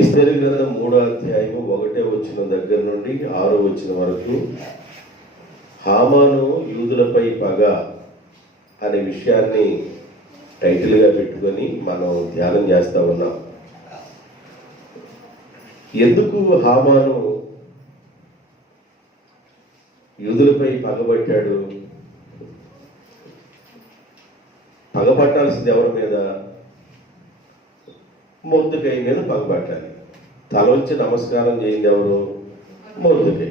ఎస్తేరు గ్రంథం 3వ అధ్యాయము 1వ వచనం దగ్గర నుండి 6వ వచనం వరకు హామాను యూదులపై పగ అనే విషయాన్ని టైటిల్గా పెట్టుకొని మనం ధ్యానం చేస్తూ ఉన్నాం. ఎందుకు హామాను యూదులపై పగబట్టాడు? పగబట్టాల్సింది ఎవరి మీద? మొర్దెకై మీద పగబట్టాలి. తలొంచి నమస్కారం చేయింది ఎవరు? మొర్దెకై.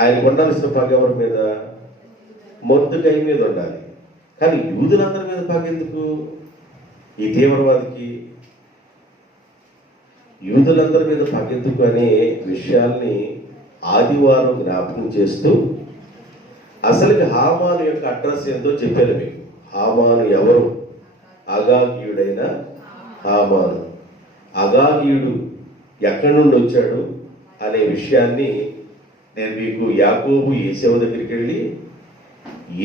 ఆయనకు ఉండాల్సిన పగ ఎవరి మీద? మొర్దెకై మీద ఉండాలి. కానీ యూదులందరి మీద పగ ఎందుకు? ఈ తీవ్రవాదికి యూదులందరి మీద పగ ఎందుకు అనే విషయాల్ని ఆదివారం జ్ఞాపకం చేస్తూ అసలుకి హామాను యొక్క అడ్రస్ ఏందో చెప్పారు మీకు. హామాను ఎవరు? అగాగీయుడైన హామాను. అగాగీయుడు ఎక్కడి నుండి వచ్చాడు అనే విషయాన్ని నేను మీకు యాకోబు ఏసేవ దగ్గరికి వెళ్ళి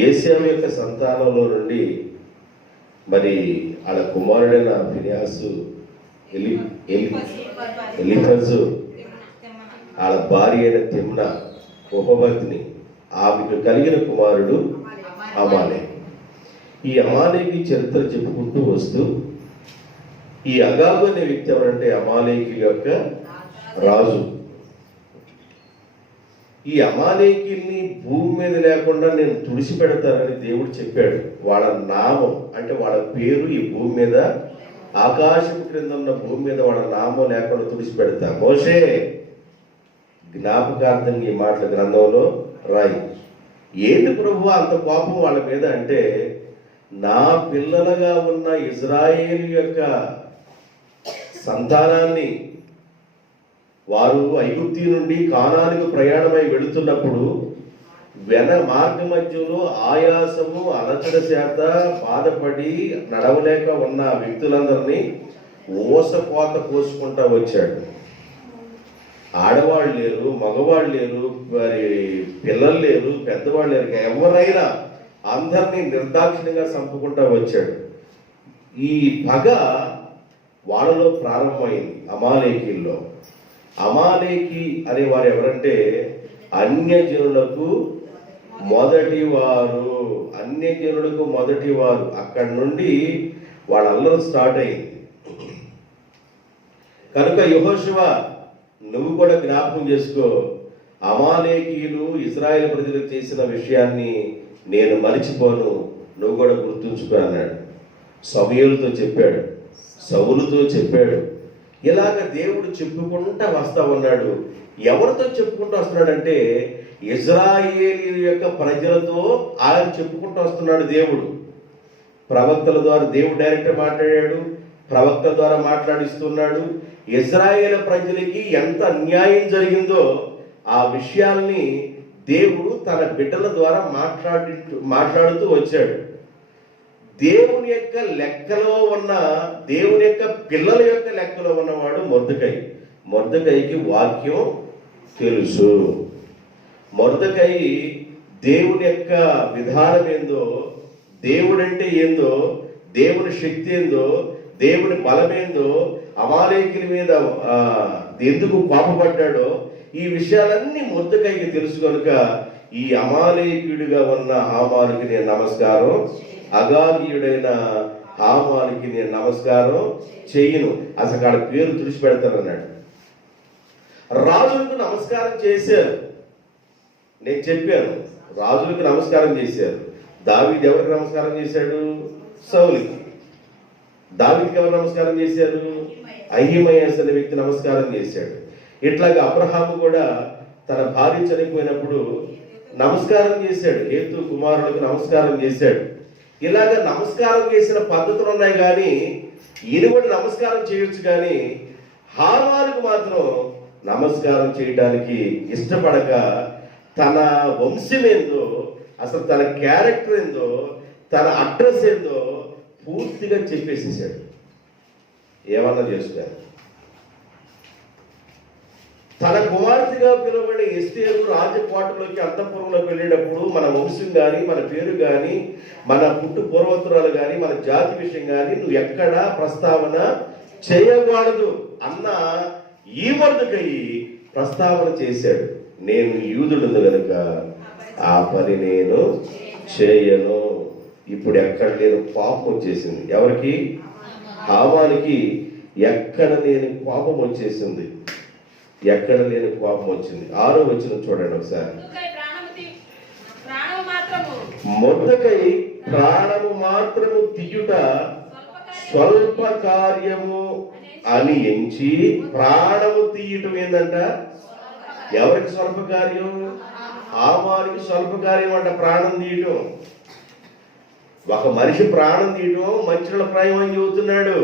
ఏసేవ యొక్క సంతానంలో నుండి మరి వాళ్ళ కుమారుడైన ఫినిహాసు, ఎలీఫజు, వాళ్ళ భార్య అయిన తిమ్న ఉపపత్ని, ఆమెకు కలిగిన కుమారుడు అమాలేకు. ఈ అమాలేకి చరిత్ర చెప్పుకుంటూ వస్తూ ఈ అగాగు అనే వ్యక్తి ఎవరంటే అమాలేకి యొక్క రాజు. ఈ అమాలేకిని భూమి మీద లేకుండా నేను తుడిచిపెడతానని దేవుడు చెప్పాడు. వాళ్ళ నామం అంటే వాళ్ళ పేరు ఈ భూమి మీద, ఆకాశం క్రింద ఉన్న భూమి మీద వాళ్ళ నామం లేకుండా తుడిచిపెడతా. మోషే జ్ఞాపకార్థం ఈ మాటల గ్రంథంలో రాయి. ఏంటి ప్రభు అంత కోపం వాళ్ళ మీద అంటే, నా పిల్లలుగా ఉన్న ఇజ్రాయేలు యొక్క సంతానాన్ని వారు ఐగుప్తు నుండి కానానికి ప్రయాణమై వెళుతున్నప్పుడు మార్గ మధ్యలో ఆయాసము, అలచడ చేత బాధపడి నడవలేక ఉన్న వ్యక్తులందరినీ ఓసపోత కోసుకుంటా వచ్చాడు. ఆడవాళ్ళు లేరు, మగవాళ్ళు లేరు, మరి పిల్లలు లేరు, పెద్దవాళ్ళు లేరు, ఎవరైనా అందరినీ నిర్దాక్షిణ్యంగా చంపుకుంటా వచ్చాడు. ఈ పగ వాళ్ళలో ప్రారంభమైంది. అమాలేకీల్లో అమాలేకి అనే వారు ఎవరంటే అన్యజనులకు మొదటివారు. అన్యజనులకు మొదటివారు. అక్కడి నుండి వాళ్ళందరూ స్టార్ట్ అయింది. కనుక యెహోషువ నువ్వు కూడా జ్ఞాపకం చేసుకో, అమాలేకీయులు ఇశ్రాయేలు ప్రజలకు చేసిన విషయాన్ని నేను మరిచిపోను, నువ్వు కూడా గుర్తుంచుకో అన్నాడు. సమూయేలుతో చెప్పాడు, సౌలుతో చెప్పాడు. ఇలాగ దేవుడు చెప్పుకుంటూ వస్తా ఉన్నాడు. ఎవరితో చెప్పుకుంటూ వస్తున్నాడంటే ఇశ్రాయేలు యొక్క ప్రజలతో ఆయన చెప్పుకుంటూ వస్తున్నాడు. దేవుడు ప్రవక్తల ద్వారా దేవుడు డైరెక్ట్ మాట్లాడాడు, ప్రవక్త ద్వారా మాట్లాడిస్తున్నాడు. ఇశ్రాయేలు ప్రజలకి ఎంత అన్యాయం జరిగిందో ఆ విషయాల్ని దేవుడు తన బిడ్డల ద్వారా మాట్లాడుతూ వచ్చాడు. దేవుని యొక్క లెక్కలో ఉన్న, దేవుని యొక్క పిల్లల యొక్క లెక్కలో ఉన్నవాడు మొర్దెకై. మొర్దెకైకి వాక్యం తెలుసు. మొర్దెకై దేవుని యొక్క విధానం ఏందో, దేవుడంటే ఏందో, దేవుని శక్తి ఏందో, దేవుని బలమేందో, అమాలేకుల మీద ఎందుకు కోపపడ్డాడో ఈ విషయాలన్నీ మొర్దెకైకి తెలుసు. కనుక ఈ అమాలేకుడిగా ఉన్న హామానుకి నేను నమస్కారం, అగాగీయుడైన హామానుకి నేను నమస్కారం చేయను, అసలు ఆడ పేరు తుడిచిపెడతానన్నాడు. రాజులకు నమస్కారం చేశారు. నేను చెప్పాను, రాజులకు నమస్కారం చేశారు. దావీదు ఎవరికి నమస్కారం చేశాడు? సౌలుకి. దావీదుకి ఎవరు నమస్కారం చేశారు? అహిమయస్ అనే వ్యక్తి నమస్కారం చేశాడు. ఇట్లాగా అబ్రహాము కూడా తన భార్య చనిపోయినప్పుడు నమస్కారం చేశాడు. హేతు కుమారులకు నమస్కారం చేశాడు. ఇలాగ నమస్కారం చేసిన పద్ధతులు ఉన్నాయి, కానీ ఈయన కూడా నమస్కారం చేయొచ్చు. కానీ హామానుకు మాత్రం నమస్కారం చేయడానికి ఇష్టపడక తన వంశం ఏందో, అసలు తన క్యారెక్టర్ ఏందో, తన అడ్రస్ ఏందో పూర్తిగా చెప్పేసేసాడు. ఏమన్నా చేస్తారు. తన కుమార్తెగా పిలువబడే ఎస్తేరు రాజకోటలోకి అంతఃపురంలోకి వెళ్ళేటప్పుడు మన వంశం కానీ, మన పేరు కానీ, మన పుట్టు పూర్వోత్తరాలు కానీ, మన జాతి విషయం కానీ నువ్వు ఎక్కడా ప్రస్తావన చేయకూడదు అన్న ఈ మొర్దెకై ప్రస్తావన చేశాడు, నేను యూదుడును గనుక ఆ పని నేను చేయను. ఇప్పుడు ఎక్కడ లేని కోపం వచ్చేసింది. ఎవరికి? హామానికి ఎక్కడ లేని కోపం వచ్చేసింది. ఎక్కడ లేని కోపం వచ్చింది. 6వ వచనం చూడండి ఒకసారి. మొర్దెకై ప్రాణము మాత్రము తీయుట స్వల్ప కార్యము అని ఎంచి, ప్రాణము తీయటం ఏందంట? ఎవరికి స్వల్ప కార్యం? హామానికి స్వల్ప కార్యం అంట ప్రాణం తీయటం. ఒక మనిషి ప్రాణం తీయటం మంచుల ప్రాయం అని చెబుతున్నాడు.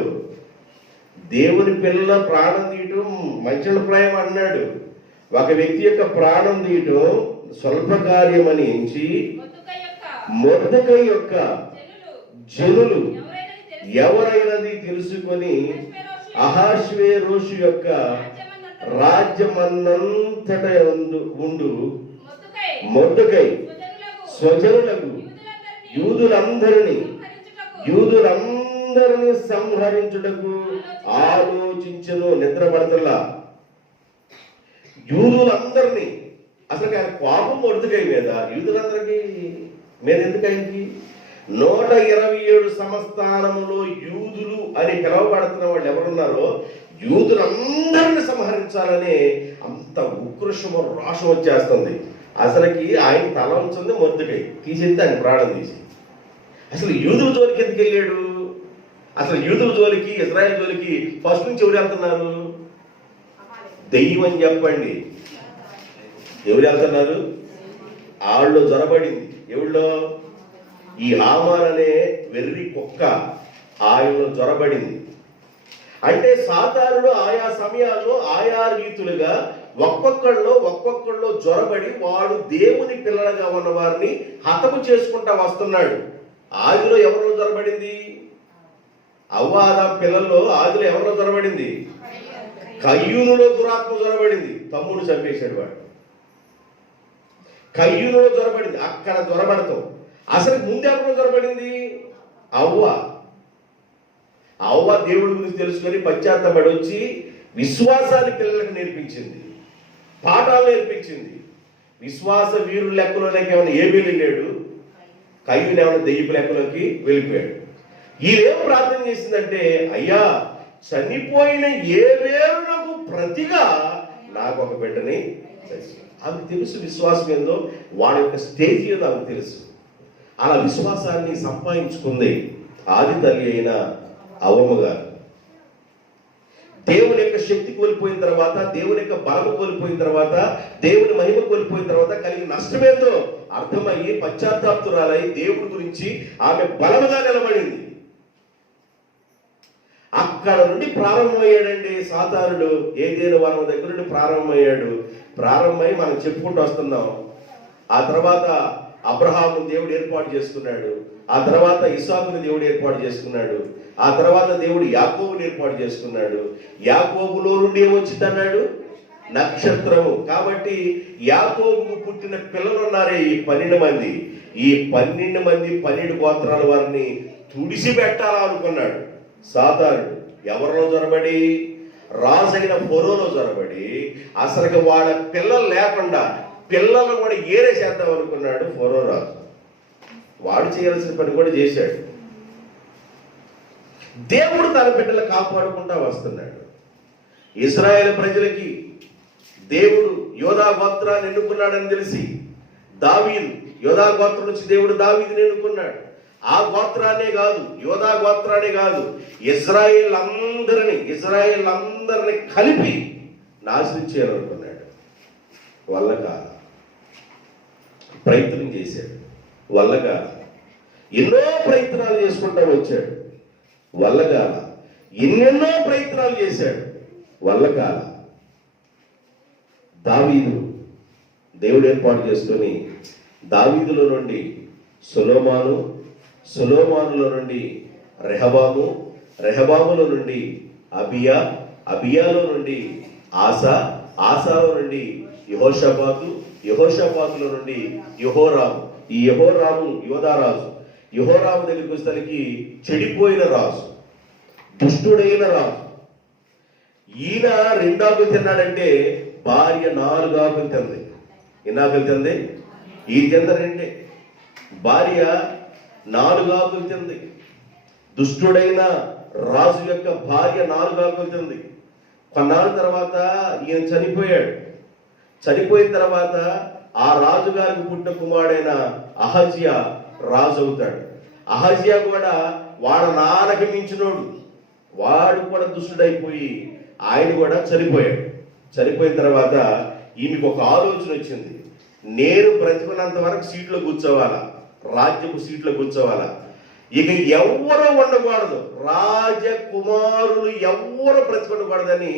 దేవుని పిల్లల ప్రాణం తీయటం మంచుల ప్రాయం అన్నాడు. ఒక వ్యక్తి యొక్క ప్రాణం తీయటం స్వల్ప కార్యం అని ఎంచి, మొర్దెకై యొక్క జనులు ఎవరైనది తెలుసుకొని అహష్వేరోషు యొక్క రాజ్యమన్నంతట ఉండు మొర్దెకై స్వజనులకు యూదులందరినీ సంహరించుటకు ఆలోచించను. నిద్రపడతల్లా యూదులందరినీ. అసలు ఆయన కోపం మొర్దెకై మీద, యూదులందరికీ మీద ఎందుకైంది? 127 సంస్థానములో యూదులు అని పిలువబడుతున్న వాళ్ళు ఎవరున్నారో యూదులందరినీ సంహరించాలని అంత ఉక్రోషము రోషం వచ్చేస్తుంది. అసలుకి ఆయన తల ఉంచింది మొర్దెకై, తీసేస్తే ఆయన ప్రాణం తీసి. అసలు యూదుల జోలికి ఎందుకు వెళ్ళాడు? అసలు యూదుల జోలికి, ఇజ్రాయెల్ జోలికి ఫస్ట్ నుంచి ఎవరు వెళ్తున్నారు? దెయ్యం అని చెప్పండి. ఎవరు వెళ్తున్నారు? ఆళ్ళు జొరబడింది. ఎవళ్ళో? ఈ హామాన్ అనే వెర్రి కుక్క ఆయనలో జొరబడింది. అంటే సాతానుడు ఆయా సమయాల్లో ఆయా రీతులుగా ఒక్కొక్కళ్ళు జొరబడి వాడు దేవుని పిల్లలుగా ఉన్న వారిని హతము చేసుకుంటా వస్తున్నాడు. ఆదిలో ఎవరిలో జొరబడింది? అవ్వ ఆదాం పిల్లల్లో ఆదిలో ఎవరిలో జొరబడింది? కయ్యూనులో దురాత్మ జొరబడింది. తమ్ముడు చంపేశాడు వాడు. కయ్యూనులో జొరబడింది. అక్కడ జొరబడతాం. అసలు ముందెవరిలో జొరబడింది? అవ్వ దేవుడి గురించి తెలుసుకొని పశ్చాత్తపడి వచ్చి విశ్వాసాన్ని పిల్లలకు నేర్పించింది, పాఠాలు నేర్పించింది. విశ్వాస వీరుల లెక్కలోకి ఏమైనా ఏబేలు వెళ్ళాడు, కయ్యూను ఏమైనా దెయ్యపు లెక్కలోకి వెళ్ళిపోయాడు. ఈవేం ప్రార్థన చేసిందంటే, అయ్యా చనిపోయిన ఏబేలునకు ప్రతిగా నాకు ఒక బిడ్డని. ఆమెకు తెలుసు విశ్వాసం ఏందో, వాడి యొక్క స్టేజ్ ఏదో ఆమెకు తెలుసు. అలా విశ్వాసాన్ని సంపాదించుకుంది ఆది తల్లి అయిన అవ్వమ్మ గారు. దేవుని యొక్క శక్తి కోల్పోయిన తర్వాత, దేవుని యొక్క బలము కోల్పోయిన తర్వాత, దేవుని మహిమ కోల్పోయిన తర్వాత కలిగిన నష్టమేందో అర్థమయ్యి పశ్చాత్తాప్తురాలై దేవుడి గురించి ఆమె బలముగా నిలబడింది. అక్కడ నుండి ప్రారంభమయ్యాడండి సాతానుడు. ఏదేను వనం దగ్గర నుండి ప్రారంభమై మనం చెప్పుకుంటూ వస్తున్నాం. ఆ తర్వాత అబ్రహాము దేవుడు ఏర్పాటు చేసుకున్నాడు. ఆ తర్వాత ఇస్సాకుని దేవుడు ఏర్పాటు చేసుకున్నాడు. ఆ తర్వాత దేవుడు యాకోబుని ఏర్పాటు చేసుకున్నాడు. యాకోబులో నుండి ఏమొచ్చింది అన్నాడు? నక్షత్రము. కాబట్టి యాకోబుకు పుట్టిన పిల్లలు ఉన్నారే ఈ 12 మంది. ఈ 12 మంది 12 గోత్రాల వారిని తుడిసిపెట్టాలనుకున్నాడు సాతానుడు. ఎవరిలో జొరబడి? రాజైన ఫరోలో జొరబడి అసలుకి వాళ్ళ పిల్లలు లేకుండా పిల్లలను కూడా ఏరే చేద్దాం అనుకున్నాడు ఫరో రాజు. వాడు చేయాల్సిన పని కూడా చేశాడు. దేవుడు తన బిడ్డలు కాపాడుకుంటా వస్తున్నాడు. ఇశ్రాయేలు ప్రజలకి దేవుడు యోధా గోత్రాన్ని ఎన్నుకున్నాడని తెలిసి దావీదు, యోధా గోత్రం నుంచి దేవుడు దావీదుని ఎన్నుకున్నాడు. ఆ గోత్రాన్నే కాదు, యోధా గోత్రాన్ని కాదు, ఇజ్రాయేల్ అందరిని కలిపి నాశనం చేయాలనుకున్నాడు. వల్ల కాదు. ప్రయత్నం చేశాడు, వల్ల కాదు. ఎన్నో ప్రయత్నాలు చేసుకుంటా వచ్చాడు, వల్ల కాల. ఎన్నెన్నో ప్రయత్నాలు చేశాడు, వల్ల కాల. దావీదు దేవుడు ఏర్పాటు చేసుకొని దావీదులో నుండి సొలొమోను, సొలొమోనులో నుండి రెహబాము, రెహబాములో నుండి అబియా, అబియాలో నుండి ఆసా, ఆసాలో నుండి యెహోషాపాతు, యెహోషాపాతులో నుండి యెహోరాము. ఈ యెహోరాము యోధారాజు. యెహోరాము దగ్గరికి వచ్చేసరికి చెడిపోయిన రాజు, దుష్టుడైన రాజు. ఈయన 2 ఆకులు తిన్నాడంటే భార్య 4 ఆకులు తింది. ఎన్ని ఆకులు తింది? ఈ తింద 2. భార్య 4 ఆకులు తింది. దుష్టుడైన రాజు యొక్క భార్య 4 ఆకులు తింది. కొన్నాళ్ళ తర్వాత ఈయన చనిపోయాడు. చనిపోయిన తర్వాత ఆ రాజుగారికి పుట్టిన కుమారుడైన అహజ్యా రాజు అవుతాడు. అహజ్యా కూడా వాడు నాన్నకి మించినోడు, వాడు కూడా దుష్టుడైపోయి ఆయన కూడా చనిపోయాడు. చనిపోయిన తర్వాత ఈమెకు ఒక ఆలోచన వచ్చింది, నేను బ్రతికున్నంత వరకు సీట్లో కూర్చోవాలా, రాజ్యపు సీట్లో కూర్చోవాలా, ఇక ఎవ్వరూ ఉండకూడదు, రాజకుమారులు ఎవ్వరూ బ్రతికుండకూడదని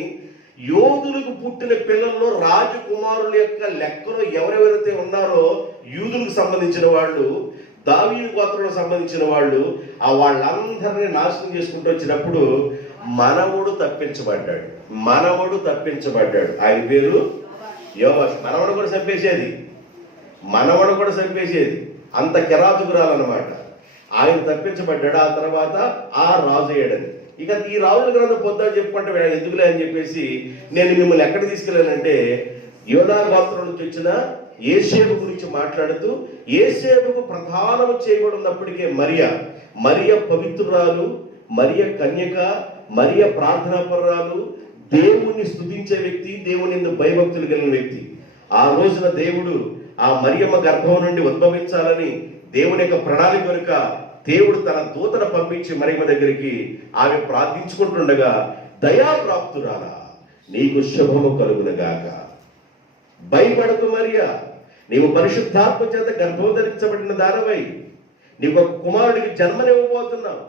యోధులకు పుట్టిన పిల్లల్లో రాజకుమారుల యొక్క లెక్కలో ఎవరెవరైతే ఉన్నారో యూదులకు సంబంధించిన వాళ్ళు, దావీదు గోత్రాలకు సంబంధించిన వాళ్ళు, ఆ వాళ్ళందరినీ నాశనం చేసుకుంటూ వచ్చినప్పుడు మనవడు తప్పించబడ్డాడు. ఆయన పేరు యోవాషు. మనవడు కూడా చంపేసేది అంత కిరాతకురాలన్నమాట. ఆయన తప్పించబడ్డాడు. ఆ తర్వాత ఆ రాజు అయ్యాడని. ఇక ఈ రాజుల గ్రంథం పొద్దున చెప్పుకుంటే ఎందుకులే అని చెప్పేసి నేను మిమ్మల్ని ఎక్కడ తీసుకెళ్ళానంటే యోధా గోత్రం నుంచి వచ్చిన యేసేపు గురించి మాట్లాడుతూ, యేసేపుకు ప్రధానము చేయబడినప్పటికే మరియ పవిత్రురాలు, మరియ కన్యక, మరియ ప్రార్థనాపరురాలు, దేవుణ్ణి స్తుతించే వ్యక్తి, దేవుని యందు భయభక్తులు కలిగిన వ్యక్తి. ఆ రోజున దేవుడు ఆ మరియమ్మ గర్భం నుండి ఉద్భవించాలని దేవుని యొక్క ప్రణాళిక కనుక దేవుడు తన దూతను పంపించి మరియమ్మ దగ్గరికి ఆమె ప్రార్థించుకుంటుండగా, దయాప్రాప్తురాలా, నీకు శుభము కలుగునుగాక, భయపడకు మరియా, నీవు పరిశుద్ధాత్మ చేత గర్భోధరించబడిన దానవై నీకు ఒక కుమారుడికి జన్మనివ్వబోతున్నావు.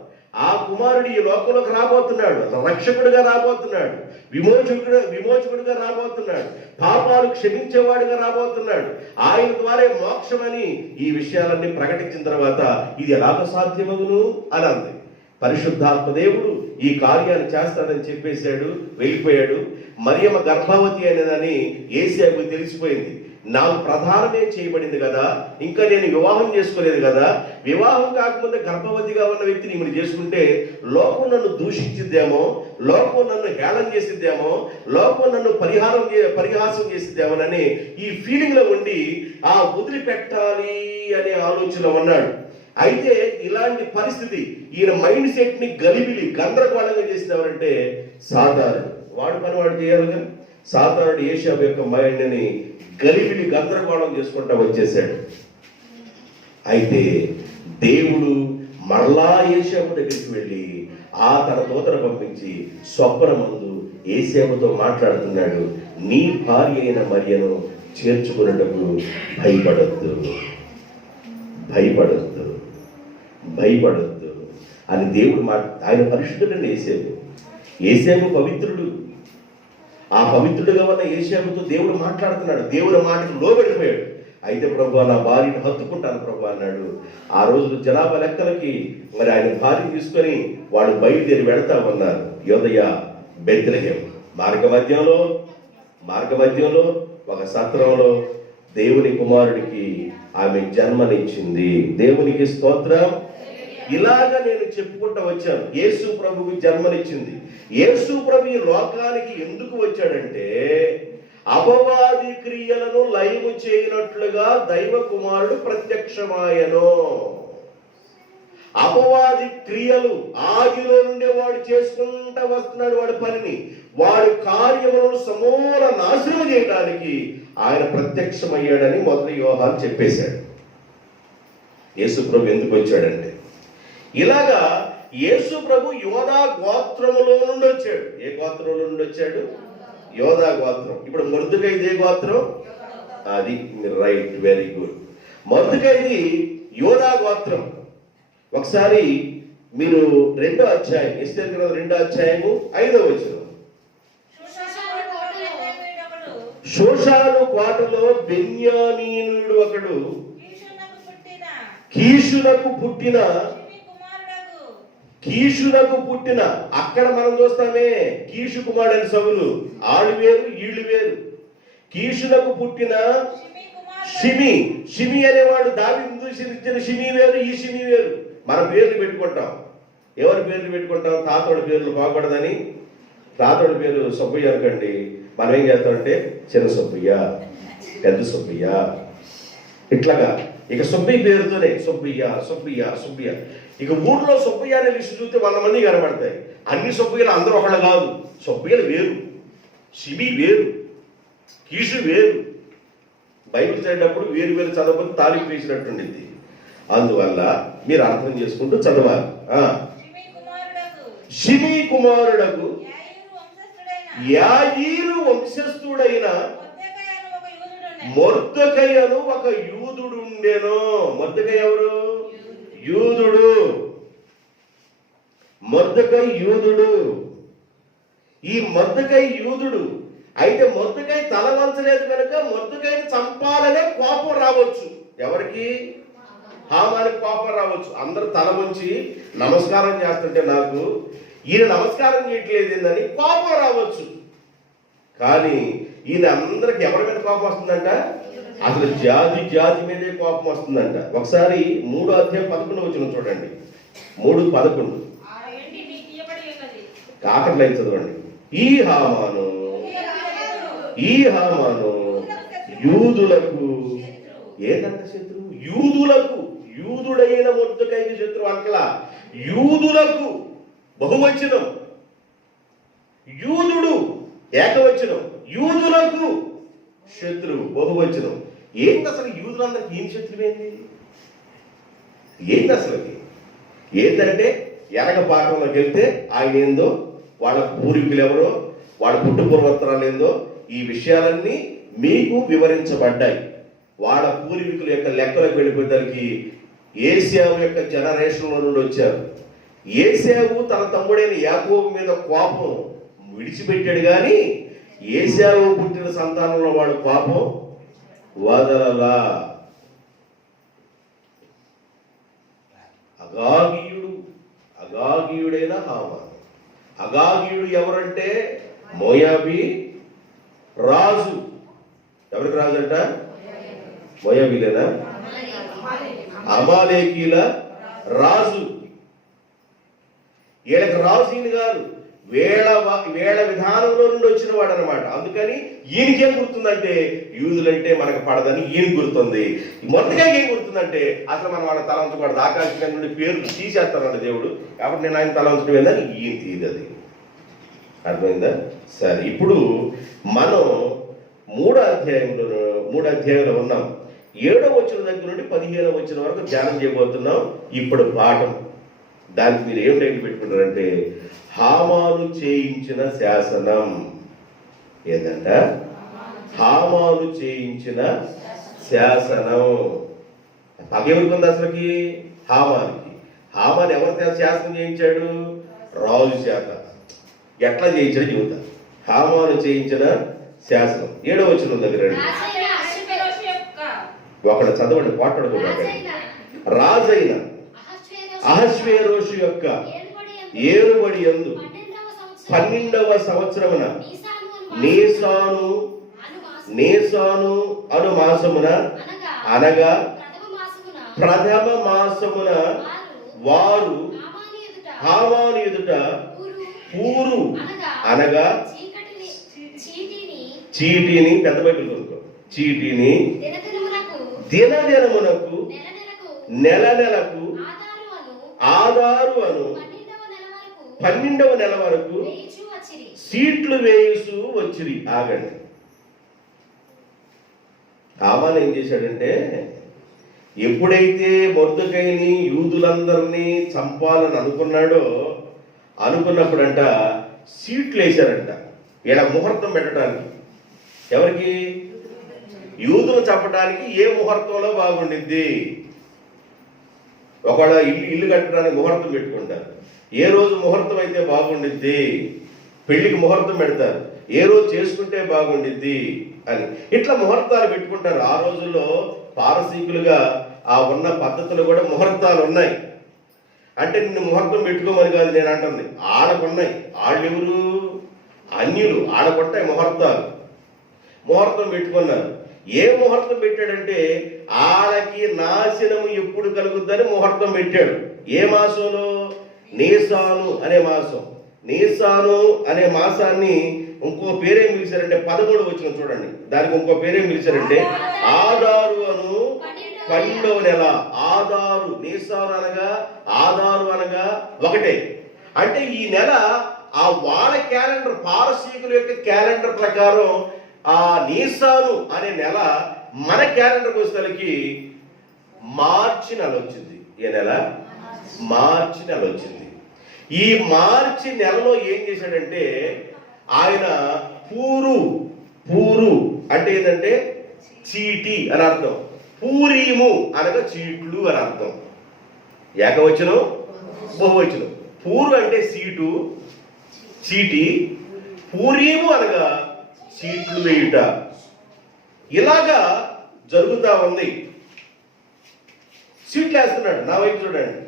ఆ కుమారుడు ఈ లోకంలోకి రాబోతున్నాడు, రక్షకుడిగా రాబోతున్నాడు, విమోచకుడిగా రాబోతున్నాడు, పాపాలు క్షమించేవాడిగా రాబోతున్నాడు. ఆయన ద్వారా మోక్షమని ఈ విషయాలన్నీ ప్రకటించిన తర్వాత ఇది ఎలాగ సాధ్యమగును అని అంది. పరిశుద్ధాత్మ దేవుడు ఈ కార్యాన్ని చేస్తాడని చెప్పేశాడు, వెళ్ళిపోయాడు. మరియమ్మ గర్భవతి అనేదని యేసేపుకు తెలిసిపోయింది. నాకు ప్రధానమే చేయబడింది కదా, ఇంకా నేను వివాహం చేసుకోలేదు కదా, వివాహం కాకముందే గర్భవతిగా ఉన్న వ్యక్తిని ఈమెను చేసుకుంటే లోకం నన్ను దూషించిద్దేమో, లోకం నన్ను హేళన చేసిద్దేమో, లోకం నన్ను పరిహాసం చేసిద్దేమోనని ఈ ఫీలింగ్ లో ఉండి ఆ వదిలిపెట్టాలి అనే ఆలోచన ఉన్నాడు. అయితే ఇలాంటి పరిస్థితి ఈయన మైండ్ సెట్ ని గందరగోళంగా చేసింది ఎవరంటే సాతానుడు. వాడు పని వాడు చేయాలిగా. సాతానుడు యేసేపు యొక్క మైండ్ ని గందరగోళం చేసుకుంటా వచ్చేసాడు. అయితే దేవుడు మరలా యేసేపు దగ్గరికి వెళ్ళి ఆ తన దూతను పంపించి స్వప్నమందు యేసేపుతో మాట్లాడుతున్నాడు, నీ భార్య అయిన మరియను చేర్చుకున్నటకు భయపడొద్దు అని దేవుడు ఆయన పరిశుద్ధుడని యేసేపు పవిత్రుడు. ఆ పవిత్రుడుగా ఉన్న యేసేపుతో దేవుడు మాట్లాడుతున్నాడు. దేవుడి మాటకు లోబడిపోయాడు. అయితే ప్రభు నా భార్యను హత్తుకుంటాను ప్రభు అన్నాడు. ఆ రోజు జనాభా లెక్కలకి మరి ఆయన భార్య తీసుకొని వాడు బయలుదేరి వెళతా ఉన్నారు. యోదయ బెత్లెహేం మార్గమధ్యంలో ఒక సత్రంలో దేవుని కుమారుడికి ఆమె జన్మనిచ్చింది. దేవునికి స్తోత్రం. ఇలాగ నేను చెప్పుకుంటూ వచ్చాను. యేసు ప్రభుకి జన్మనిచ్చింది. యేసు ప్రభు ఈ లోకానికి ఎందుకు వచ్చాడంటే అపవాది క్రియలను లయము చేయనట్లుగా దైవ కుమారుడు ప్రత్యక్షమాయను. అపవాది క్రియలు ఆదిలో నుండి వాడు చేసుకుంటూ వస్తున్నాడు. వాడి పనిని, వాడి కార్యములను సమూల నాశనం చేయడానికి ఆయన ప్రత్యక్షమయ్యాడని మొదటి యోహాను చెప్పేశాడు. యేసు ప్రభు ఎందుకు వచ్చాడంటే ఇలాగా యేసు ప్రభు యోధా గోత్రములో నుండి వచ్చాడు. ఏ గోత్రంలో నుండి వచ్చాడు? యోధా గోత్రం. ఇప్పుడు మొర్దెకైది ఏ గోత్రం? అది రైట్, వెరీ గుడ్. మొర్దెకైది యోధా గోత్రం. ఒకసారి మీరు 2వ అధ్యాయం, ఎస్తేరు గ్రంథం 2వ అధ్యాయము 5వ వచనం. షోషాను కోటలో బెన్యామీనుడు ఒకడు కీషునకు పుట్టిన అక్కడ మనం చూస్తామే కీషు కుమారుడైన సౌలు, ఆళ్ళు వేరు ఈళ్ళు వేరు. కీషునకు పుట్టిన షిమి అనేవాడు దావీదు దూషించిన షిమి వేరు, ఈ షిమి వేరు. మన పేర్లు పెట్టుకుంటాం. ఎవరి పేర్లు పెట్టుకుంటాం? తాతోడి పేర్లు బాగుపడదని తాతోడి పేరు సుబ్బయ్య అనుకోండి, మనం ఏం చేస్తామంటే చిన్న సుబ్బయ్య, పెద్ద సుబ్బయ్య, ఇట్లాగా. ఇక సుబ్బయ్య పేరుతోనే సుబ్బయ్య సుబ్బయ్య సుబ్బయ్య. ఇక ఊర్లో సుబ్బయ్య అనే లిస్టు చూస్తే 100 మంది కనబడతాయి. అన్ని సుబ్బయ్యలు అందరూ ఒకళ్ళు కాదు. సుబ్బయ్యలు వేరు, శిబి వేరు, కీసు వేరు. బైబిల్ చదివేటప్పుడు వేరు వేరు చదవకపోతే తాలింపు వేసినట్టుండిద్ది. అందువల్ల మీరు అర్థం చేసుకుంటూ చదవాలి. షిమీ కుమారుడకు యాయీరు వంశస్థుడైన మొర్దెకై అను ఒక యూదుడు ఉండెను. మొర్దెకై ఎవరు? యూదుడు. మొర్దెకై యూదుడు. ఈ మొర్దెకై యూదుడు అయితే మొర్దెకై తల వంచలేదు కనుక మొర్దెకైని చంపాలనే కోపం రావచ్చు. ఎవరికి? హామానికి కోపం రావచ్చు. అందరూ తల వంచి నమస్కారం చేస్తుంటే నాకు ఈయన నమస్కారం చేయట్లేదని కోపం రావచ్చు. కానీ ఈయన అందరికి ఎవరి మీద కోపం వస్తుందంట? అసలు జాతి మీదే కోపం వస్తుందంట. ఒకసారి 3వ అధ్యాయం 11వ వచనం చూడండి. 3:11 ఆఖరిలో చదవండి. ఈ హామాను యూదులకు ఏదంట శత్రువు? యూదులకు. యూదుడైన మొర్దెకైకి శత్రువు అంటలా, యూదులకు బహువచనం, యూదుడు ఏకవచనం, యూదులకు శత్రువు బహువచనం. ఏంటి అసలు యూదులందరికీ ఏం శత్రువేంది? ఏంటి అసలు? ఏంటంటే ఎనక పాఠంలోకి వెళ్తే ఆయన ఏందో, వాళ్ళ పూర్వీకులు ఎవరో, వాళ్ళ పుట్టు పూర్వోత్తరాలు ఏందో, ఈ విషయాలన్నీ మీకు వివరించబడ్డాయి. వాళ్ళ పూర్వీకుల యొక్క లెక్కలకు వెళ్ళిపోయేదానికి ఏశావు యొక్క జనరేషన్లో నుండి వచ్చారు. ఏశావు తన తమ్ముడైన యాకోబు మీద కోపం విడిచిపెట్టాడు, కానీ ఏశావు పుట్టిన సంతానంలో వాడు కోపం వదలలా. అగాగీయుడైన హామాను. అగాగీయుడు ఎవరంటే మోయాబీ రాజు. ఎవరికి రాజు అంట? మోయాబీలేనా? అమాలేకీల రాజు. వీళ్ళకి రాజు ఈయన కాదు, వేళ విధానంలో నుండి వచ్చిన వాడు అనమాట. అందుకని ఈయనకేం గుర్తుందంటే యూదులంటే మనకు పడదని ఈయన గుర్తుంది. మొదటిగా ఏం గుర్తుందంటే అసలు మనం వాళ్ళ తల ఉంచకూడదు, ఆకాశం నుండి పేర్లు తీసేస్తానండి దేవుడు, కాబట్టి నేను ఆయన తల ఉంచడం ఏందని ఈయన తీయదు. అది అర్థమైందా? సరే, ఇప్పుడు మనం 3వ అధ్యాయంలో ఉన్నాం. 7వ వచనం దగ్గర నుండి 15వ వచనం వరకు ధ్యానం చేయబోతున్నాం. ఇప్పుడు పాఠం, దానికి మీరు ఏం టైటిల్ పెట్టుకుంటారంటే హామాను చేయించిన శాసనం. ఏంటంట? హామాను చేయించిన శాసనం. పగెవరుకుంది అసలుకి? హామానికి. హామాను ఎవరి శాసనం చేయించాడు? రాజు చేత. ఎట్లా చేయించాడు చెబుతా. హామాను చేయించిన శాసనం 7వ వచనం దగ్గర ఒకడు చదవండి, పాటడుకోండి. రాజైన అహష్వేరోషు యొక్క ఏలుబడి యందు 12వ సంవత్సరమున నీసాను అను మాసమున అనగా ప్రథమ మాసమున వారు హామాను ఎదుట పూరు అనగా చీటీని, పెద్ద బైబిల్ కొనుక్కో, చీటీని దినదినమునకు నెల నెలకు ఆధారు అను 12వ నెల వరకు సీట్లు వేయుచూ వచ్చిరి. ఆగండి. హామాను ఏం చేశాడంటే ఎప్పుడైతే మొర్దెకైని యూదులందరినీ చంపాలని అనుకున్నప్పుడంట సీట్లు వేశారంట. ఇలా ముహూర్తం పెట్టడానికి. ఎవరికి? యూదులు చంపడానికి ఏ ముహూర్తంలో బాగుండిద్ది? ఒకవేళ ఇల్లు కట్టడానికి ముహూర్తం పెట్టుకుంటారు. ఏ రోజు ముహూర్తం అయితే బాగుండిద్ది? పెళ్లికి ముహూర్తం పెడతారు. ఏ రోజు చేసుకుంటే బాగుండిద్ది అని ఇట్లా ముహూర్తాలు పెట్టుకుంటారు. ఆ రోజుల్లో పారసీకులుగా ఆ ఉన్న పద్ధతులు కూడా ముహూర్తాలు ఉన్నాయి. అంటే నిన్ను ముహూర్తం పెట్టుకోమని కాదు నేను అంటుంది, ఆడకున్నాయి. వాళ్ళెవరు? అన్యులు. ఆడకుంటాయి ముహూర్తాలు. ముహూర్తం పెట్టుకున్నారు. ఏ ముహూర్తం పెట్టాడంటే ఆళ్ళకి నాశనము ఎప్పుడు కలుగుద్దని ముహూర్తం పెట్టాడు. ఏ మాసంలో? నీసాను అనే మాసం. నీసాను అనే మాసాన్ని ఇంకో పేరేం పిలిచారంటే 13 వచ్చిన చూడండి, దానికి ఇంకో పేరేం పిలిచారంటే ఆదారు అను 12వ నెల. ఆదారు, నీసాను అనగా ఆదారు అనగా ఒకటే. అంటే ఈ నెల ఆ వాళ్ళ క్యాలెండర్, పారసీకుల యొక్క క్యాలెండర్ ప్రకారం ఆ నీసాను అనే నెల మన క్యాలెండర్కి వచ్చేసరికి మార్చి నెల వచ్చింది. ఏ నెల? మార్చి నెల వచ్చింది. ఈ మార్చి నెలలో ఏం చేశాడంటే ఆయన పూరు అంటే ఏంటంటే చీటి అని అర్థం, పూరీము అనగా చీట్లు అని అర్థం. ఏకవచనం, బహువచనం. పూరు అంటే సీటు, చీటి. పూరీము అనగా చీట్లు వేయుట. ఇలాగా జరుగుతా ఉంది. సీట్లు వేస్తున్నాడు. నా వైపు చూడండి,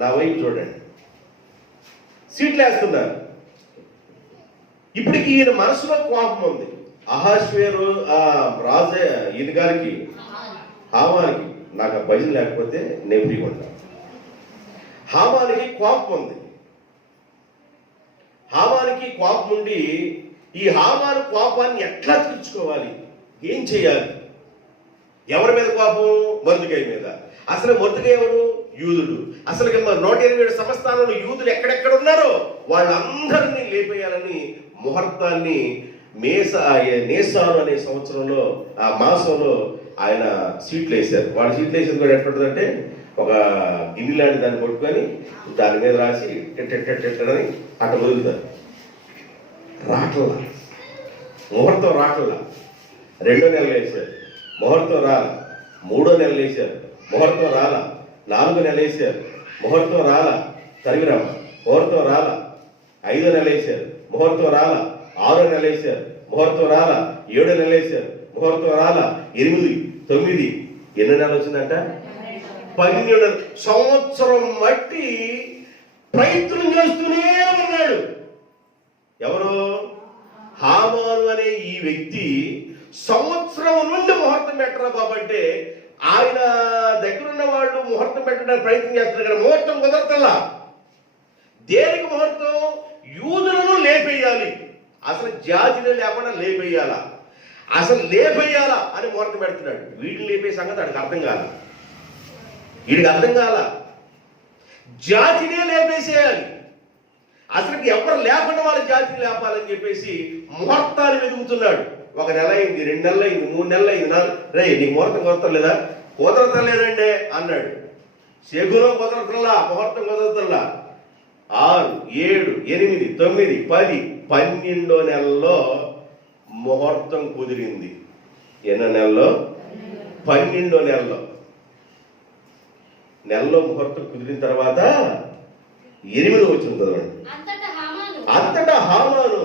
నా వైపు చూడండి. సీట్లు వేస్తున్నారు. ఇప్పటికి ఈయన మనసులో కోపం ఉంది. అహాశ్వేరు రాజే ఈయన గారికి, హామానికి, నాకు ఆ భయం లేకపోతే నేను ఫ్రీగా ఉంటాను. హామానికి కోపం ఉంది. హామానికి కోపం ఉండి ఈ హామాను కోపాన్ని ఎట్లా తీర్చుకోవాలి, ఏం చేయాలి? ఎవరి మీద కోపం? మొర్దెకై మీద. అసలు మొర్దెకై ఎవరు? యూదుడు. అసలు 127 సంస్థానంలో యూదులు ఎక్కడెక్కడ ఉన్నారో వాళ్ళందరినీ లేపేయాలని ముహూర్తాన్ని నేసాను అనే సంవత్సరంలో, ఆ మాసంలో ఆయన సీట్లు వేశారు. వాళ్ళు సీట్లు వేసేది కూడా ఎట్లుంటుందంటే ఒక గిన్నె లాంటి దాన్ని పట్టుకొని దాని మీద రాసి టెట్టని అట్లా వదులుతారు. రాట్లా, ముహూర్తం రాట్లా. 2వ నెలలు వేశారు, ముహూర్తం రాల. 3వ నెలలు వేశారు, ముహూర్తం రాల. 4వ నెల వేశారు, ముహూర్తం రాల. తరిగిరామ, ముహూర్తం రాల. 5వ నెల వేశారు, ముహూర్తం రాల. 6వ నెల వేశారు, ముహూర్తం రాల. 7వ నెల వేశారు, ముహూర్తం రాల. 8, 9 ఎన్ని నెలలు వచ్చిందంట? 12 సంవత్సరం మట్టి ప్రయత్నం చేస్తూనే ఉన్నాడు. ఎవరు? హామాను అనే ఈ వ్యక్తి సంవత్సరం నుండి ముహూర్తం పెట్టరా బాబు అంటే ఆయన దగ్గరున్న వాళ్ళు ముహూర్తం పెట్టడానికి ప్రయత్నం చేస్తున్నారు కానీ ముహూర్తం కుదరతల్లా. దేనికి ముహూర్తం? యూదులను లేపేయాలి. అసలు జాతిని లేకుండా లేపేయాలా, అసలు లేపేయాలా అని ముహూర్తం పెడుతున్నాడు. వీటిని లేపే సంగతి వాడికి అర్థం కాల. వీడికి అర్థం కాల. జాతినే లేపేసేయాలి. అసలు ఎవరు లేకుండా వాళ్ళ జాతిని లేపాలని చెప్పేసి ముహూర్తాన్ని వెతుకుతున్నాడు. 1 నెల అయింది, 2 నెలలు అయింది, 3 నెలలు అయింది, 4. రే నీకు ముహూర్తం కుదరతలేదా? కుదరతలేదండి అన్నాడు. శకునం కుదరతల్లా, ముహూర్తం కుదరతల్లా. 6, 7, 8, 9, 10, 12వ నెలలో ముహూర్తం కుదిరింది. ఎన్నో నెలలో? 12వ నెలలో ముహూర్తం కుదిరిన తర్వాత 8వ వచనం చదవండి. అంతటా హామాను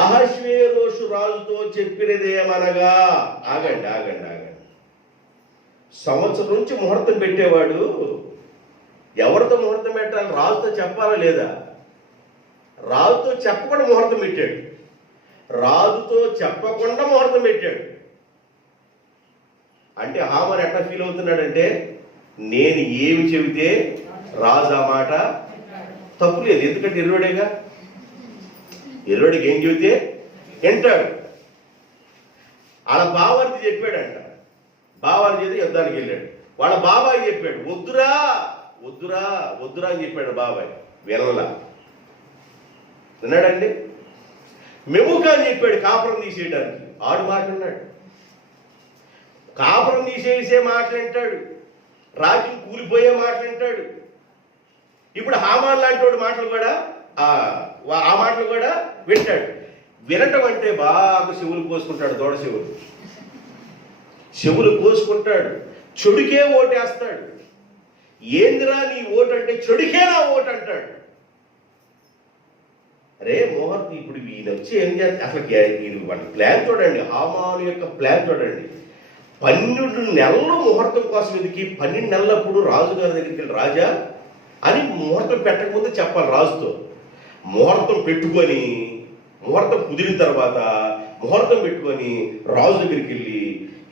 అహష్వేరోషు రాజుతో చెప్పినదేమనగా, ఆగండి ఆగండి ఆగండి. సంవత్సరం నుంచి ముహూర్తం పెట్టేవాడు ఎవరితో ముహూర్తం పెట్టాలి? రాజుతో చెప్పాలా లేదా? రాజుతో చెప్పకుండా ముహూర్తం పెట్టాడు. రాజుతో చెప్పకుండా ముహూర్తం పెట్టాడు. అంటే హామాను ఎట్లా ఫీల్ అవుతున్నాడంటే నేను ఏమి చెబితే రాజు ఆ మాట తప్పులేదు. ఎందుకంటే ఎర్రోడేగా, ఎర్రోడికి ఏం చెబితే వింటాడు. వాళ్ళ బావారికి చెప్పాడంట. బావారి చేతి యుద్ధానికి వెళ్ళాడు. వాళ్ళ బాబాయ్ చెప్పాడు వద్దురా వద్దురా వద్దురా అని చెప్పాడు. బాబాయ్ వినలా. విన్నాడండి. మెముక అని చెప్పాడు కాపురం తీసేయడానికి. ఆడు మాట్లాడినాడు. కాపురం తీసేసే మాటలంటాడు, రాజ్యం కూలిపోయే మాటలంటాడు. ఇప్పుడు హామాన్ లాంటి వాడు మాటలు కూడా ఆ మాటలు కూడా వింటాడు. వినటం అంటే బాగా చెవులు కోసుకుంటాడు. దూడ చెవులు కోసుకుంటాడు. చెడుకే ఓటేస్తాడు. ఏందిరా నీ ఓటు అంటే చెడుకే నా ఓటు అంటాడు. అరే మోహన్, ఇప్పుడు ఈయన వచ్చి ఏం చేస్తే అసలు వాళ్ళ ప్లాన్ చూడండి. హామాను యొక్క ప్లాన్ చూడండి. 12 నెలలు ముహూర్తం కోసం ఎందుకు? 12 నెలలప్పుడు రాజుగారి దగ్గరికి వెళ్ళి రాజా అని ముహూర్తం పెట్టకముందే చెప్పాలి రాజుతో. ముహూర్తం పెట్టుకొని ముహూర్తం కుదిరిన తర్వాత ముహూర్తం పెట్టుకొని రాజు దగ్గరికి వెళ్ళి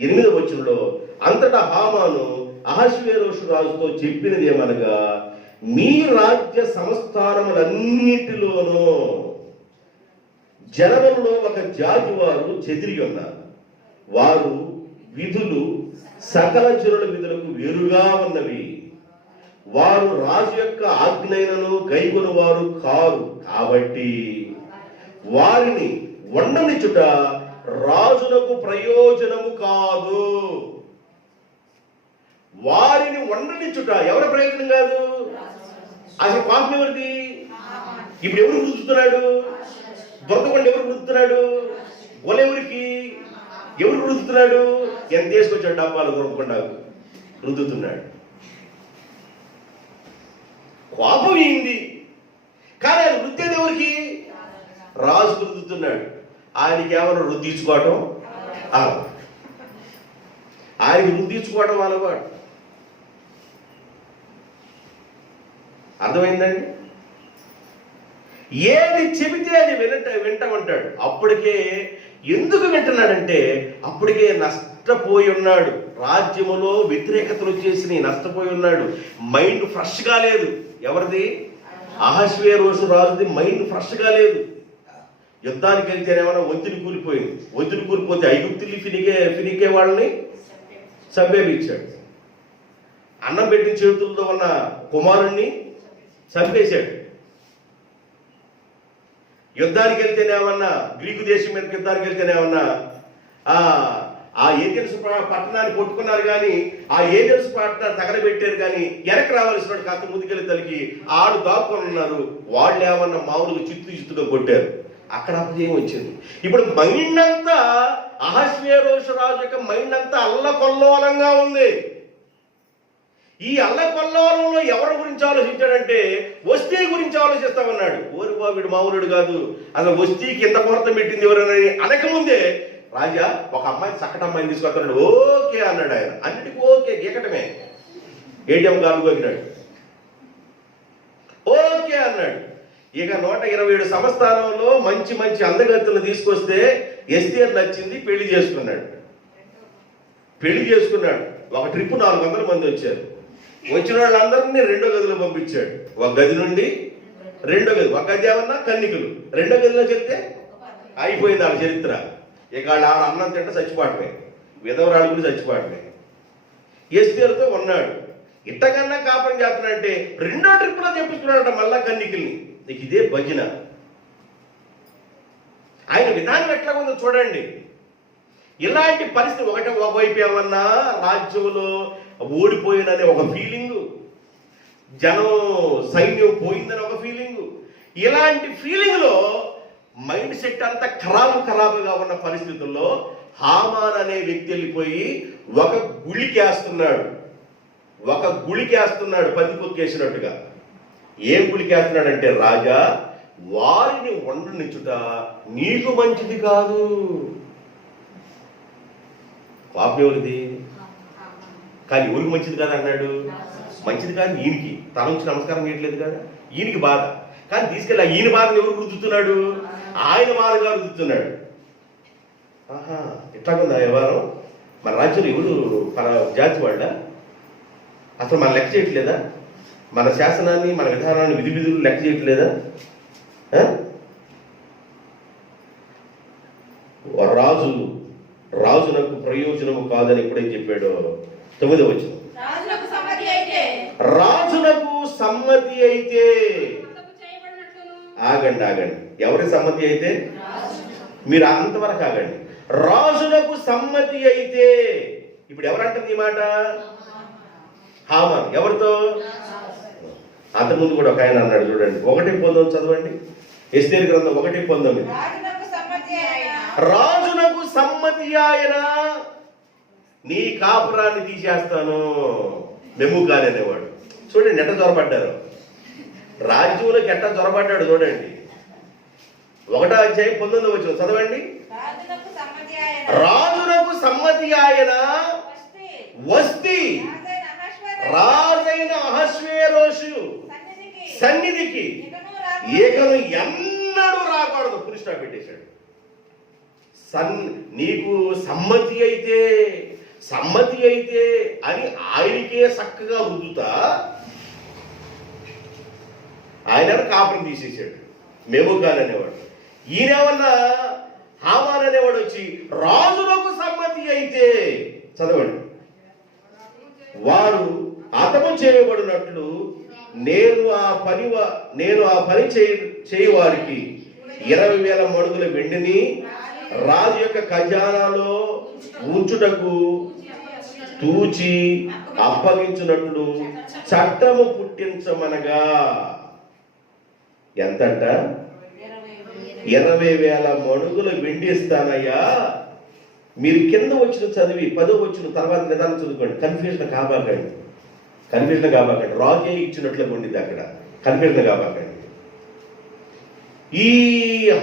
8వ వచనంలో అంతటా హామాను అహష్వేరోషు రాజుతో చెప్పినది ఏమనగా మీ రాజ్య సంస్థానములన్నిటిలోనూ జనములలో ఒక జాతి వారు చెదిరి ఉన్నారు. వారు విధులు సకల జనుల విధులకు వేరుగా ఉన్నవి. వారు రాజు యొక్క ఆజ్ఞలను గైకొను వారు కారు. కాబట్టి వారిని వండనిచుట రాజులకు ప్రయోజనము కాదు. వారిని వండనిచుట ఎవరి ప్రయోజనం కాదు? అసలు పాపం ఎవరిది? ఇప్పుడు ఎవరు రుద్దుతున్నాడు? దొరకకుండా ఎవరు రుద్దుతున్నాడు? ఎవరికి ఎవరు రుద్దుతున్నాడు? ఎంత తీసుకొచ్చాడు? డబ్బాలు దొరకకుండా రుద్దుతున్నాడు. కోపం ఏంది? కానీ ఆయన రుద్దేది ఎవరికి? రాజుకు రుద్దుతున్నాడు. ఆయనకి ఏమైనా రుద్దించుకోవటం అలవాటు. ఆయనకి రుద్దించుకోవటం అలవాటు. అర్థమైందండి? ఏది చెబితే అది వింటామంటాడు. అప్పటికే ఎందుకు వింటున్నాడంటే అప్పటికే నష్టపోయి ఉన్నాడు. రాజ్యములో వ్యతిరేకతలు వచ్చేసి నష్టపోయి ఉన్నాడు. మైండ్ ఫ్రెష్గా లేదు. ఎవరిది? అహష్వేరోషు రాజుది మైండ్ ఫ్రెష్గా లేదు. యుద్ధానికి వెళ్తేనేమన్నా ఒత్తిడి కూలిపోయింది. ఒత్తిడి కూలిపోతే ఐగుప్తులు ఫినికే వాళ్ళని చంపేపించాడు. అన్నం పెట్టిన చేతుల్లో ఉన్న కుమారుణ్ణి చంపేశాడు. యుద్ధానికి వెళ్తేనేమన్నా గ్రీకు దేశం మీద యుద్ధానికి వెళ్తేనేమన్నా ఆ ఏజెన్స్ పట్టణాన్ని కొట్టుకున్నారు, కానీ ఆ ఏజెన్స్ పట్టణాన్ని తగలబెట్టారు. కానీ వెనక్కి రావాల్సిన కాస్త ముందుకెళ్ళి తలికి ఆడు దాక్కొని ఉన్నారు. వాళ్ళు ఏమన్నా మామూలుగా చిత్తుగా కొట్టారు. అక్కడ అపజయం వచ్చింది. ఇప్పుడు మైండ్ అంతా అహష్వేరోషు రాజు యొక్క మైండ్ అంతా అల్లకొల్లోలంగా ఉంది. ఈ అల్లకొల్లోలంలో ఎవరి గురించి ఆలోచించాడంటే వస్తీ గురించి ఆలోచిస్తామన్నాడు. ఓరి బాబుడు మామూలుడు కాదు. అసలు వస్తీకి ఎంత ముహూర్తం పెట్టింది ఎవరని అనకముందే రాజా ఒక అమ్మాయిని చక్కటి అమ్మాయిని తీసుకొస్తున్నాడు. ఓకే అన్నాడు ఆయన. అన్నిటికీ ఓకే గీకటమే. ఏటీఎం కార్డు గోకినాడు. ఓకే అన్నాడు. ఇక 127 సంస్థానంలో మంచి మంచి అందగత్తులను తీసుకొస్తే ఎస్తేర్ నచ్చింది. పెళ్లి చేసుకున్నాడు. ఒక ట్రిప్ 400 మంది వచ్చారు. వచ్చిన వాళ్ళందరినీ 2వ గదిలో పంపించాడు. ఒక గది నుండి 2వ గది. ఒక గది ఏమన్నా కన్నికలు. 2వ గదిలో చెప్తే అయిపోయింది వాళ్ళ చరిత్ర. ఇక వాళ్ళు ఆవిడ అన్నం తింటే చచ్చిపోవటమే. విధవరాలు కూడా చచ్చిపోవటమే. ఎస్తేరుతో ఉన్నాడు. ఇట్టకన్నా కాపురం చేస్తున్నాడంటే 2వ ట్రిప్లో చెప్పించుకున్నాడట మళ్ళా కన్నికల్ని. ఇక ఇదే భజన. ఆయన విధానం ఎట్లా ఉందో చూడండి. ఇలాంటి పరిస్థితి ఒకవైపు ఏమన్నా రాజ్యంలో ఓడిపోయిందనే ఒక ఫీలింగు, జనం సైన్యం పోయిందని ఒక ఫీలింగు. ఇలాంటి ఫీలింగ్లో మైండ్ సెట్ అంతా ఖరాబుగా ఉన్న పరిస్థితుల్లో హామాన్ అనే వ్యక్తి వెళ్ళిపోయి ఒక గుళికేస్తున్నాడు పందికొక్కేసినట్టుగా. ఏం గుళికేస్తున్నాడంటే, రాజా వారిని వండనిచ్చుట నీకు మంచిది కాదు. పాపం ఎవరిది? కానీ ఎవరికి మంచిది కాదు అన్నాడు. మంచిది కాదు ఈయనకి. తల నుంచి నమస్కారం చేయట్లేదు కదా, ఈయనకి బాధ. కానీ తీసుకెళ్ళి ఈయన బాధను ఎవరు రుద్దుతున్నాడు? ఆయన బాధగా రుద్దుతున్నాడు. ఆహా, ఎట్లాగుందా వ్యవహారం? మన రాజ్యంలో ఎవరు జాతి వాళ్ళ? అసలు మనం లెక్క చేయట్లేదా? మన శాసనాన్ని, మన విధానాన్ని, విధులు లెక్క చేయట్లేదా? రాజునకు ప్రయోజనము కాదని ఎప్పుడైతే చెప్పాడో 9వ వచనం. రాజునకు సమ్మతి అయితే ఆగండి. ఎవరి సమ్మతి అయితే? మీరు అంతవరకు ఆగండి. రాజునకు సమ్మతి అయితే. ఇప్పుడు ఎవరంటుంది ఈ మాట? హామాన్. ఎవరితో? అంతకుముందు కూడా ఒక ఆయన అన్నాడు చూడండి. 1:19 చదవండి. ఎస్తేరు గ్రంథం 1:19. రాజునకు సమ్మతి ఆయన నీ కాపురాన్ని తీసేస్తాను. మెముకాన్ అనేవాడు చూడండి ఎట్ట చొరబడ్డారు. రాజ్యంలోకి ఎట్ట చొరబడ్డాడు చూడండి. 1వ అధ్యాయం 19వ వచనం చదవండి. రాజునకు సమ్మతి ఆయన వస్తీ రాజైన అహష్వేరోషు సన్నిధికి ఏకను ఎన్నడూ రాకూడదు. పులిస్టాప్ పెట్టేశాడు. నీకు సమ్మతి అయితే అని ఆయనకే చక్కగా రుద్దుతా ఆయన కాపురం తీసేసాడు, మెముకాన్ అనేవాడు. ఈయనేమన్నా హామాన్ అనేవాడు వచ్చి రాజులకు సమ్మతి అయితే చదవండి, వాడు హతము చేయబడినట్లు నేను ఆ పని చేయవారికి 20,000 మణుగుల వెండిని రాజు యొక్క ఖజానాలో ఉంచుటకు తూచి అప్పగించినట్లు చట్టము పుట్టించమనగా. ఎంతంట? 20,000 మణుగుల వెండి ఇస్తానయ్యా. మీరు కింద వచ్చిన చదివి 10వ వచ్చిన తర్వాత నిదానం చదువుకోండి. కన్ఫ్యూజన్ కాబాకండి. రాజే ఇచ్చినట్లుగా ఉండింది అక్కడ. కన్ఫ్యూజన్ కాబాకండి. ఈ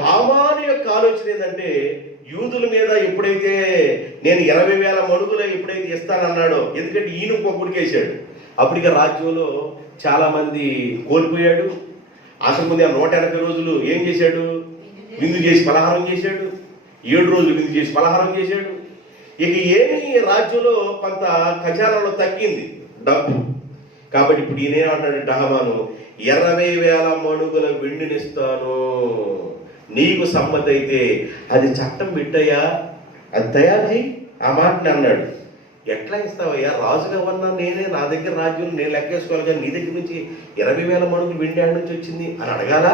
హామాను యొక్క ఆలోచన ఏంటంటే, యూదుల మీద ఎప్పుడైతే నేను 20,000 మణుగులు ఎప్పుడైతే ఇస్తానన్నాడో, ఎందుకంటే ఈయన కొప్పుడికేసాడు, అప్పటికే రాజ్యంలో చాలా మంది కోల్పోయాడు. అసలు ముందు 180 రోజులు ఏం చేశాడు? విందు చేసి పలహారం చేశాడు. 7 రోజులు విందు చేసి పలహారం చేశాడు. ఇక ఏమి రాజ్యంలో కొంత ఖజానాలో తగ్గింది డబ్బు. కాబట్టి ఇప్పుడు ఈయనేమంటాడంటే హామాను, 20,000 మణుగుల వెండినిస్తాను, నీకు సమ్మతి అయితే అది చట్టం పెట్టయ్యా, అది తయారు చేయి. ఆ మాటని అన్నాడు. ఎట్లా ఇస్తావయ్యా? రాజుగా ఉన్నా నేనే, నా దగ్గర రాజ్యం నేను లెక్కేసుకోవాలి, కానీ నీ దగ్గర నుంచి 20,000 మణుగులు వెండి ఆడ నుంచి వచ్చింది అని అడగాల?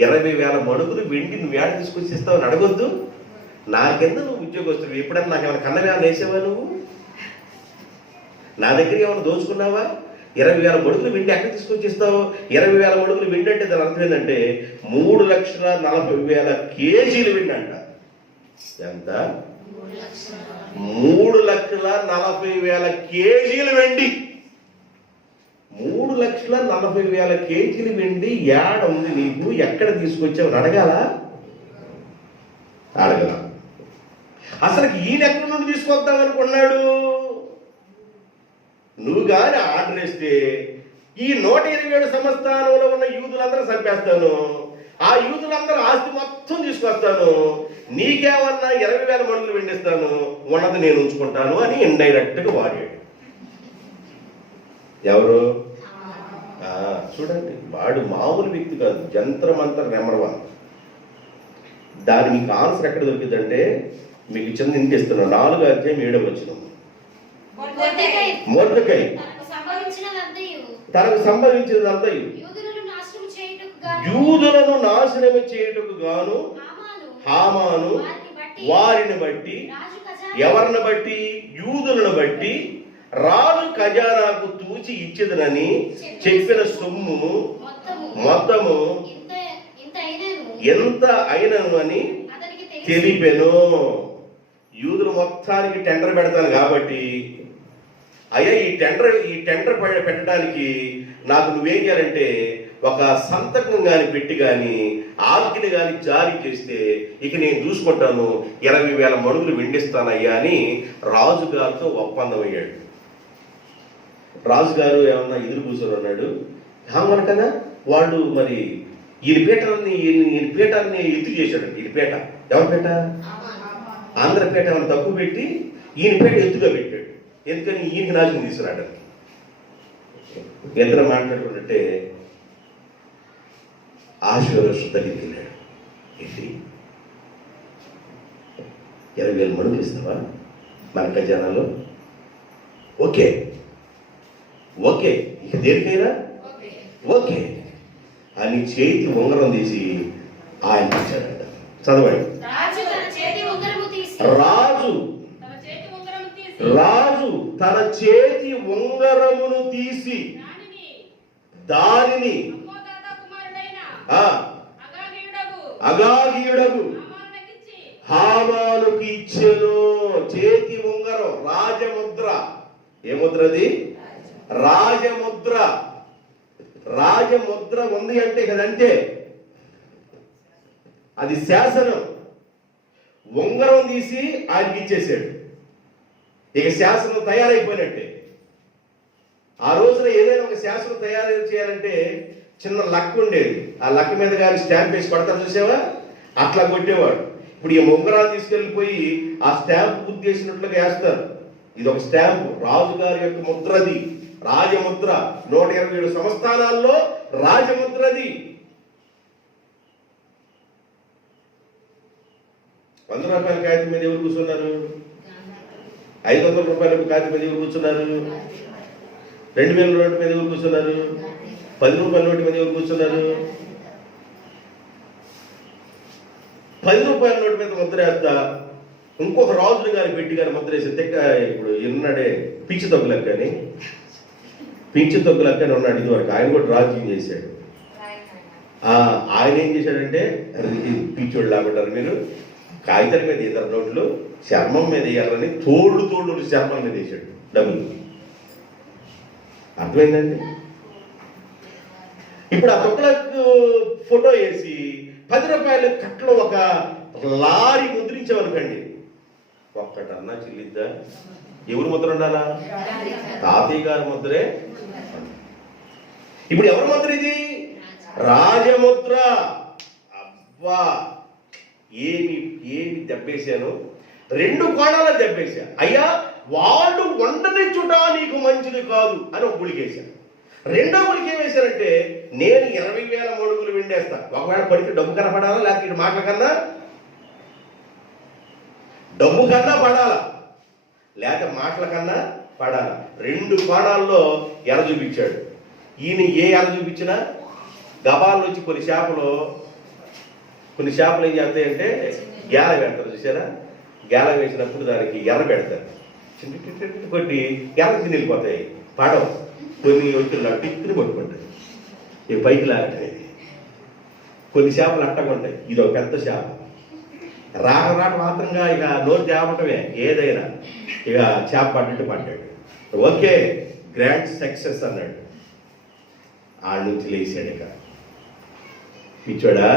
20,000 మణుగులు వెండి నువ్వు ఏడ తీసుకొచ్చి ఇస్తావని అడగొద్దు. నాకెందు నువ్వు ఉద్యోగస్తుడు? ఎప్పుడన్నా నాకు ఏమైనా కన్నవేమైనా వేసావా? నువ్వు నా దగ్గర ఏమైనా దోచుకున్నావా? 20,000 మణుగులు వెండి ఎక్కడ తీసుకొచ్చి ఇస్తావు? 20,000 మణుగులు వెండి అంటే దాని అర్థం ఏంటంటే 3,40,000 కేజీలు వెండి అంట. ఎంత? 3,40,000 కేజీలు వెండి. 3,40,000 కేజీలు వెండి ఏడ ఉంది నీకు? ఎక్కడ తీసుకొచ్చావు అడగాల? అడగల. అసలు ఈయన ఎక్కడి నుండి తీసుకొద్దాం అనుకున్నాడు? నువ్వు కానీ ఆర్డర్ ఇస్తే ఈ 127 సంస్థానంలో ఉన్న యూదులందరూ చంపేస్తాను, ఆ యూదులందరూ ఆస్తి మొత్తం తీసుకొస్తాను, నీకేమన్నా 20,000 మణుగులు వెండిస్తాను, ఉన్నది నేను ఉంచుకుంటాను అని ఇండైరెక్ట్గా వాడాడు. ఎవరు? చూడండి, వాడు మామూలు వ్యక్తి కాదు, జంత్రమంతర నెంబర్ 1. దాని మీకు ఆన్సర్ ఎక్కడ దొరికిందంటే మీకు చిన్న ఇంటిస్తున్నాను. 4వ అధ్యాయం 7వ వచనం. మొర్దెకై తనకు సంభవించినదంతయు యూదులను నాశనము చేయుటకు గాను హామాను వారిని బట్టి, ఎవరిని బట్టి? యూదులను బట్టి రాజు ఖజానాకు తూచి ఇచ్చేదనని చెప్పిన సొమ్ము మొత్తము ఎంత అయినను అని తెలిపెను. యూదులు మొత్తానికి టెండర్ పెడతాను కాబట్టి, అయ్యా ఈ టెండర్ పెట్టడానికి నాకు నువ్వేం చేయాలంటే ఒక సంతకం కానీ పెట్టి కానీ ఆజ్ఞని కానీ జారీ చేస్తే ఇక నేను చూసుకుంటాను, 20,000 మణుగులు వెండిస్తానయ్యా అని రాజుగారితో ఒప్పందం అయ్యాడు. రాజుగారు ఏమన్నా ఎదురు కూర్చొని ఉన్నాడు. హామాను కదా, వాళ్ళు మరి ఈయన పీఠాన్ని ఎత్తు చేశాడు. ఈయన పీట ఎవరి పీట? ఆంధ్రపేట ఏమైనా తక్కువ పెట్టి ఈయన పీట ఎత్తుగా పెట్టాడు. ఎందుకని? ఈయనకి నాశనం తీసుకురావడానికి. ఇద్దరు మాట్లాడుకుంటే ఆశీర్వాదం దగ్గరికి వెళ్ళాడు. ఏంటి 20,000 మణుగులు ఇస్తావా మన ఖజానాలో? ఓకే ఇక దేనికైనా ఓకే అని చేతి ఉంగరం తీసి ఆయన ఇచ్చాడంట. చదవండి. రాజు తన చేతి ఉంగరమును తీసి దానిని అగాగీయుడగు హామానుకి ఇచ్చెను. చేతి ఉంగరం, రాజముద్ర. ఏ ముద్రది? రాజముద్ర. రాజముద్ర ఉంది అంటే కదంటే అది శాసనం. ఉంగరం తీసి ఆయనకి ఇచ్చేసాడు. ఇక శాసనం తయారైపోయినట్టే. ఆ రోజున ఏదైనా ఒక శాసనం తయారు చేయాలంటే చిన్న లక్క ఉండేది. ఆ లక్క మీద కానీ స్టాంప్ వేసి కొడతారు, చూసావా? అట్లా కొట్టేవాడు. ఇప్పుడు ఈ ఉంగరాలు తీసుకెళ్ళిపోయి ఆ స్టాంప్ గుర్తు చేసినట్లుగా వేస్తారు. ఇది ఒక స్టాంప్, రాజుగారి యొక్క ముద్రది. రాజముద్ర. 127 సంస్థానాల్లో రాజముద్రది. 100 రూపాయల కాగితం మీద ఎవరు కూర్చున్నారు? 500 రూపాయల కాగితం మీద ఎవరు కూర్చున్నారు? 2000 నోటు మీద ఎవరు కూర్చున్నారు? 10 రూపాయల నోటు మీద ఎవరు కూర్చున్నారు? 10 రూపాయల నోటు మీద ముద్ర వేస్తా ఇంకొక రాజుని గారి పెట్టి గారి ముద్ర వేసి ఇప్పుడు ఉన్నాడే పిచ్చి తొగ్గులక్క అని, పిచ్చి తొగ్గులక్క అని ఉన్నాడు ఇదివరకు. ఆయన కూడా రాజకీయం చేశాడు. ఆయన ఏం చేశాడంటే, పిచ్చోళ్ళు లాగుంటారు మీరు, కాగితాల మీద ఇతర నోట్లు చర్మం మీద వేయాలని తోళ్ళు చర్మం మీద వేసాడు డబ్బులు. అర్థమైందండి? ఇప్పుడు ఆ తొక్కలకు ఫోటో వేసి 10 రూపాయల కట్లో ఒక లారీ ముద్రించామనుకోండి, ఒక్కటన్నా చెల్లిద్దా? ఎవరు ముద్ర ఉండాలా? తాతయ్య గారి ముద్రే. ఇప్పుడు ఎవరి ముద్ర ఇది? రాజముద్ర. అబ్బా, ఏమి దెబ్బేశాను, 2 కోణాల దెబ్బేశా. అయ్యా, వాళ్ళు వండనిచ్చుట నీకు మంచిది కాదు అని ఒక గుళికేశాను. రెండో గుళిక ఏం వేశారంటే, నేను 20,000 మణుగులు విండేస్తా. ఒకవేళ పడితే డబ్బు కనపడాలా, లేకపోతే ఇటు మాటల కన్నా డబ్బు కన్నా పడాలా, లేక మాటల కన్నా పడాలా. 2 కోణాల్లో ఎర చూపించాడు. ఈయన ఏ ఎర చూపించినా గబాలు వచ్చి కొన్ని చేపలు ఏం చేస్తాయంటే గేల పెడతారు. చూసారా? గేల వేసినప్పుడు దానికి ఎర్ర పెడతారు, చిన్న కొట్టి ఎర్ర వెళ్ళిపోతాయి. పడవ కొన్ని వచ్చి టిక్కుని పట్టుకుంటాయి, ఈ పైకి లాగటం. కొన్ని చేపలు అట్టగా ఉంటాయి. ఇది ఒక పెద్ద చేప. రాట మాత్రంగా ఇక నోరు తేవటమే ఏదైనా. ఇక చేప పడ్డట్టు పడ్డాడు. ఓకే, గ్రాండ్ సక్సెస్ అన్నాడు. ఆడ నుంచి లేచాడు. ఇక పిచ్చోడా,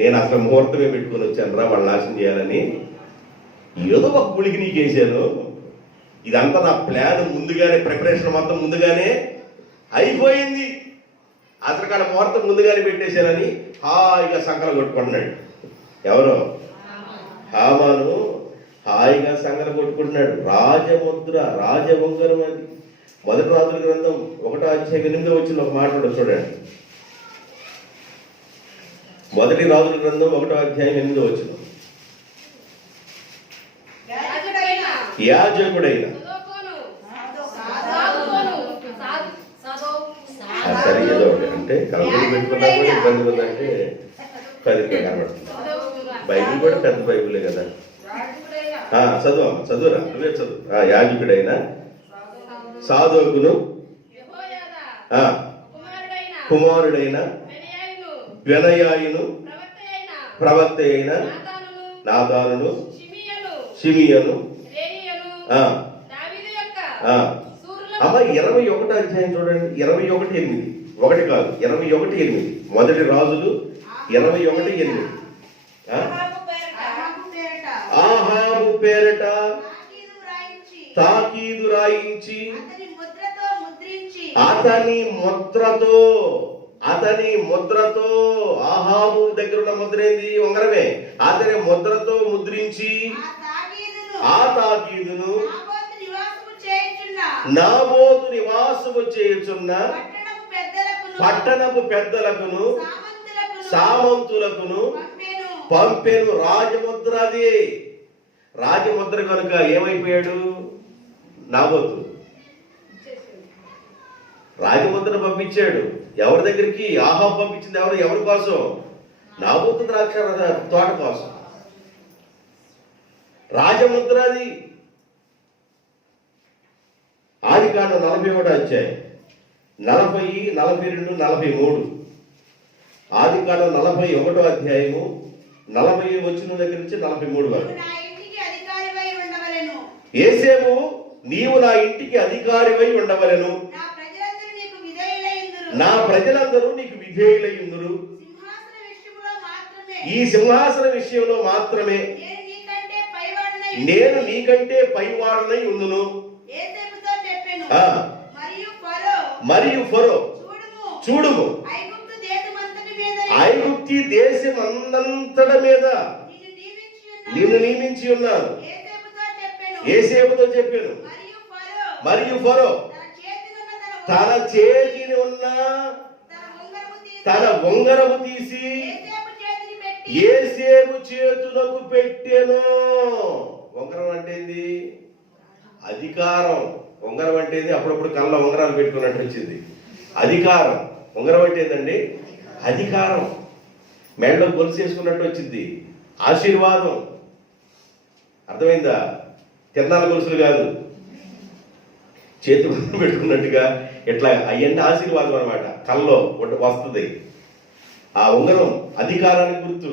నేను అసలు ముహూర్తమే పెట్టుకుని వచ్చాను రా వాళ్ళు నాశనం చేయాలని. ఏదో ఒక గుళికి నీకు వేసాను. ఇదంతా నా ప్లాన్ ముందుగానే, ప్రిపరేషన్ మొత్తం ముందుగానే అయిపోయింది. అసలు కాడ ముహూర్తం ముందుగానే పెట్టేశానని హాయిగా సంకల కొట్టుకుంటున్నాడు. ఎవరో హామాను హాయిగా సంకల కొట్టుకుంటున్నాడు. రాజముద్ర, రాజవంగరం అది. 1 రాజుల గ్రంథం 1వ అధ్యాయం 8వ వచనంలో ఒక మాట ఉంటుంది చూడండి. 1 రాజుల గ్రంథం 1వ అధ్యాయం 8వ వచనం. యాజకుడైన సరే ఏదో ఒకటి అంటే కలపలు పెట్టుకున్నా కూడా ఇబ్బంది ఉందంటే సరిగ్గా కనబడుతుంది. బైబిల్ కూడా పెద్ద బైబిలే కదా. చదువురా నువ్వే చదువు. యాజకుడైన సాదోకును కుమారుడైన బెనయాయును ప్రవక్త అయిన నాతానును షిమియను. అమ్మ 21వ అధ్యాయం చూడండి. 21:8. 1 కాదు, 21:8. 1 రాజులు 21:8. ఆహాబు పేరట తాకీదు రాయించి అతని ముద్రతో ఆహాబు దగ్గర ఉన్న ముద్ర ఏంది? ఉంగరమే. అతని ముద్రతో ముద్రించి ఆ తాకీదును నాబోతు నివాసము చేయుచున్న పట్టణపు పెద్దలకును సామంతులకును పంపెను. రాజముద్ర అది. రాజముద్ర కనుక ఏమైపోయాడు నాబోతు? రాజముద్ర పంపించాడు. ఎవరి దగ్గరికి? ఆహాబు పంపించింది. ఎవరి కోసం? నాబోతు ద్రాక్ష తోట కోసం. రాజముద్ర అది. ఆదికాండం 41వ అధ్యాయం 40, 42, 43. ఆదికాండం 41వ అధ్యాయము 40 వచనం దగ్గర నుంచి 43 వరకు. యేసేపు, నీవు నా ఇంటికి అధికారివై ఉండవలెను, నా ప్రజలందరూ నీకు విధేయులైయుందురు, ఈ సింహాసన విషయంలో మాత్రమే నేను నీకంటే పైవాడనై ఉందును. మరియు ఫరో, చూడుము, ఐగుప్తి దేశమంతటి మీద నిన్ను నియమించి ఉన్నాను. యేసేపుతో చెప్పాను. మరియు ఫరో తన చేతిని ఉన్న తన ఉంగరము తీసి యేసేపు చేతులకు పెట్టెను. ఉంగరం అంటే ఏంది? అధికారం. ఉంగరం అంటే ఏంది? అప్పుడప్పుడు కళ్ళ ఉంగరాలు పెట్టుకున్నట్టు వచ్చింది. అధికారం. ఉంగరం అంటే ఏంటండి? అధికారం. మెడలో గొలుసు వేసుకున్నట్టు వచ్చింది. ఆశీర్వాదం. అర్థమైందా? తిన్నాల గొలుసులు కాదు, చేతులు పెట్టుకున్నట్టుగా ఇట్లా అవన్నీ ఆశీర్వాదం అనమాట. కల్లో వస్తుంది. ఆ ఉంగరం అధికారానికి గుర్తు.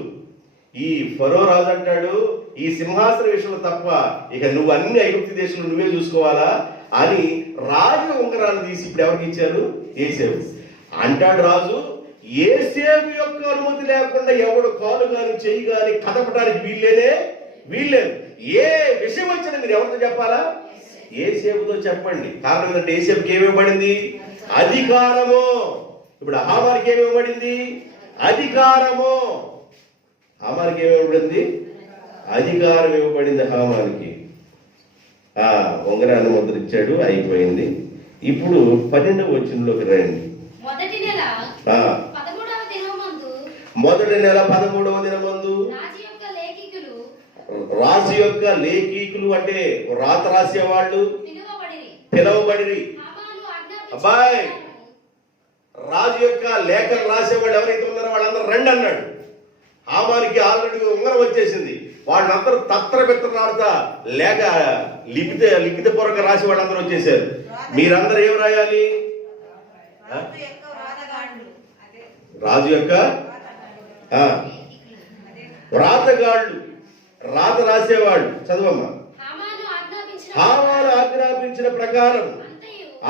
ఈ ఫరో రాజు అంటాడు, ఈ సింహాసన విషయంలో తప్ప ఇక నువ్వు అన్ని ఐగుప్తు దేశంలో నువ్వే చూసుకోవాలా అని రాజు ఉంగరాన్ని తీసి ఇప్పుడు ఎవరికి ఇచ్చారు? యేసేపు. అంటాడు రాజు, యేసేపు యొక్క అనుమతి లేకుండా ఎవడు కాలు గాని చెయ్యి గాని కదపడానికి వీల్లేదు. ఏ విషయం వచ్చినా మీరు ఎవరితో చెప్పాలా? యేసేపుతో చెప్పండి. కారణం ఏంటంటే యేసేపుకి ఏమివ్వబడింది? అధికారము. ఇప్పుడు హామానికి ఏమివ్వబడింది? అధికారము. హామానికి ఏమివ్వబడింది? అధికారం ఇవ్వబడింది హామానికి. ఉంగరాన్ని ముద్రించాడు, అయిపోయింది. ఇప్పుడు 12వ వచనంలోకి రండి. మొదటి నెల 13వ దినమందు రాజు యొక్క లేఖికులు అంటే రాత రాసేవాళ్ళు పిలవబడిరి. అబ్బాయి, రాజు యొక్క లేఖలు రాసేవాళ్ళు ఎవరైతే ఉన్నారో వాళ్ళందరూ రండి అన్నాడు. హామానికి ఆల్రెడీ ఉంగరం వచ్చేసింది. వాళ్ళందరూ తత్రబెత్తనాడుతా లేక లిఖిత పూర్వక రాసి వాళ్ళందరూ వచ్చేసారు. మీరందరూ ఏం రాయాలి? రాజు యొక్క వ్రాతగాళ్ళు, రాత రాసేవాళ్ళు. చదవమ్మా. హామాను ఆజ్ఞాపించిన ప్రకారం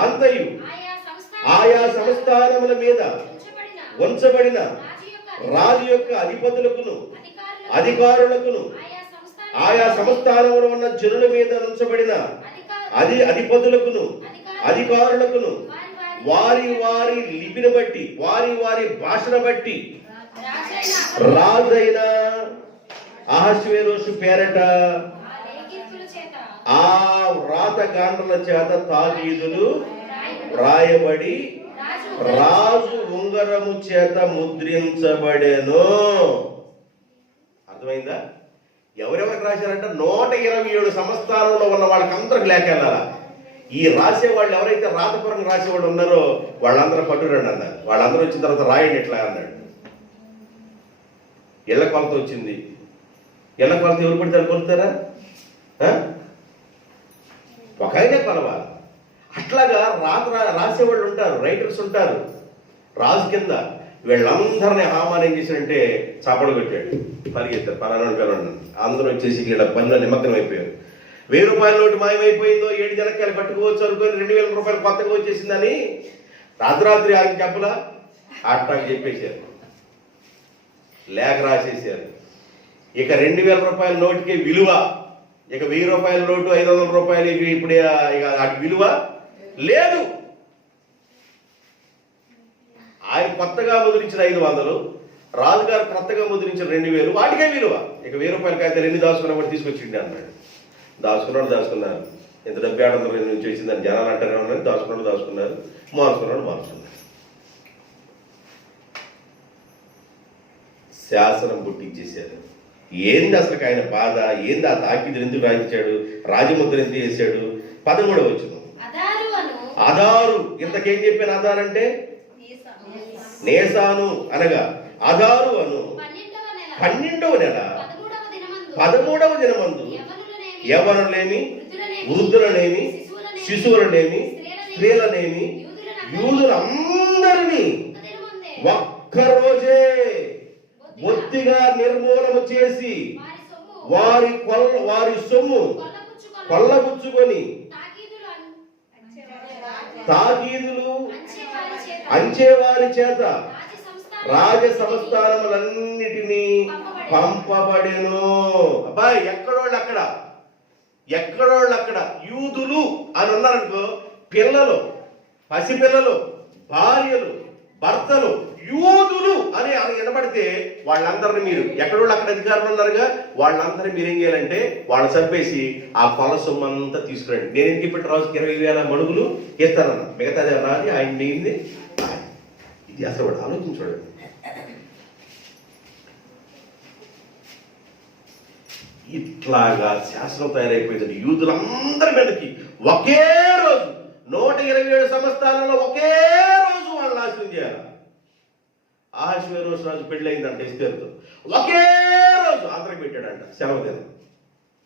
అంతయు ఆయా సంస్థానముల మీద ఉంచబడిన రాజు యొక్క అధికారులకును ఆయా సంస్థానములు ఉన్న జనుల మీద ఉంచబడిన అధిపతులకును అధికారులకును వారి వారి లిపిని బట్టి వారి భాషను బట్టి రాజైన అహష్వేరోషు పేరట ఆ వ్రాతగాండ్రుల చేత తాకీదులు వ్రాయబడి రాజు ఉంగరము చేత ముద్రించబడెను. అర్థమైందా? ఎవరెవరికి రాశారంటే 127 సంస్థానంలో ఉన్న వాళ్ళకందరికి లేఖ వెళ్ళాలా. ఈ రాసేవాళ్ళు ఎవరైతే రాతపరంగా రాసేవాళ్ళు ఉన్నారో వాళ్ళందరూ పట్టురండి అన్నారు. వాళ్ళందరూ వచ్చిన తర్వాత రాయండి ఎట్లా అన్నాడు. ఇళ్ల కొలత వచ్చింది. ఇళ్ల కొలత ఎవరు పడితే కొలుతారా? ఒక ఆయనే కొలవాలి. అట్లాగా రాసేవాళ్ళు ఉంటారు, రైటర్స్ ఉంటారు. రాజు కింద వీళ్ళందరినీ హామాన్ ఏం చేశాడంటే చప్పడు పెట్టాడు, పరిగెత్తారు. పలానా అందరూ వచ్చేసి వీళ్ళ పనిలో నిమగ్నం అయిపోయారు. 1000 రూపాయల నోటు మాయమైపోయిందో 7 జనక్కాయలు పట్టుకోవచ్చు అనుకొని 2000 రూపాయలు కొత్తగా వచ్చేసిందని రాత్రి ఆయన చెప్పలా అట్టాకి చెప్పేశారు. లేఖ రాసేసారు. ఇక 2000 రూపాయల నోటుకి విలువ, ఇక 1000 రూపాయల నోటు 500 రూపాయలు ఇప్పుడు ఇక వాటి విలువ లేదు. ఆయన కొత్తగా ముద్రించిన 500, రాజుగారు కొత్తగా ముద్రించిన 2000, వాటికే విలువ. ఇక 1000 రూపాయల కాగితాలు ఎన్ని దాచుకున్నా కూడా తీసుకొచ్చిండి అన్నాడు. దాచుకున్నారు. ఇంత 700 నుంచి వచ్చిందని జనాలు అంటారు. దాచుకున్నారు, మార్చుకున్నారు. శాసనం పుట్టించేశారు. ఏంది అసలు ఆయన బాధ? ఏంది ఆ తాకిదులు ఎందుకు రాయించాడు? రాజముద్ర ఎందుకు చేశాడు? 13వ వచనం. అదారు. ఇంతకేం చెప్పాను? అదారు అంటే నేసాను అనగా అదారు అను 12వ నెల 13వ దినమందు యవ్వనులేమి, వృద్ధులనేమి, శిశువులనేమి, స్త్రీలనేమి, యూదులందరినీ ఒక్కరోజే బొత్తిగా నిర్మూలన చేసి వారి సొమ్ము కొల్లబుచ్చుకొని తాకీదులు అంచేవారి చేత రాజ సంస్థానములన్నిటినీ పంపబడెను. అబ్బాయి, ఎక్కడోళ్ళు అక్కడ యూదులు అని ఉన్నారనుకో, పిల్లలు, పసిపిల్లలు, భార్యలు, భర్తలు యూదులు అని వినబడితే వాళ్ళందరినీ మీరు ఎక్కడోళ్ళు అక్కడ అధికారులు ఉన్నారుగా, వాళ్ళందరినీ మీరు ఏం చేయాలంటే వాళ్ళు చంపేసి ఆ కొల సొమ్మంతా తీసుకురండి. నేను ఎందుకు ఇప్పుడు రాజుకి 20,000 మణుగులు ఇస్తానన్నా, మిగతాది రాది ఆయన మిగింది. ఇది అసలు వాడు ఆలోచించాడు. ఇట్లాగా శాస్త్రం తయారైపోయింది. యూదులందరి మీదకి ఒకే రోజు 127 సంవత్సరాలలో ఒకే రోజు వాళ్ళు నాశనం చేయాలి. ఆహష్వేరోషు రాజు పెళ్ళయిందంట ఎస్తేరుతో. ఒకే రోజు అందరికి పెట్టాడంట సెలవు దినం.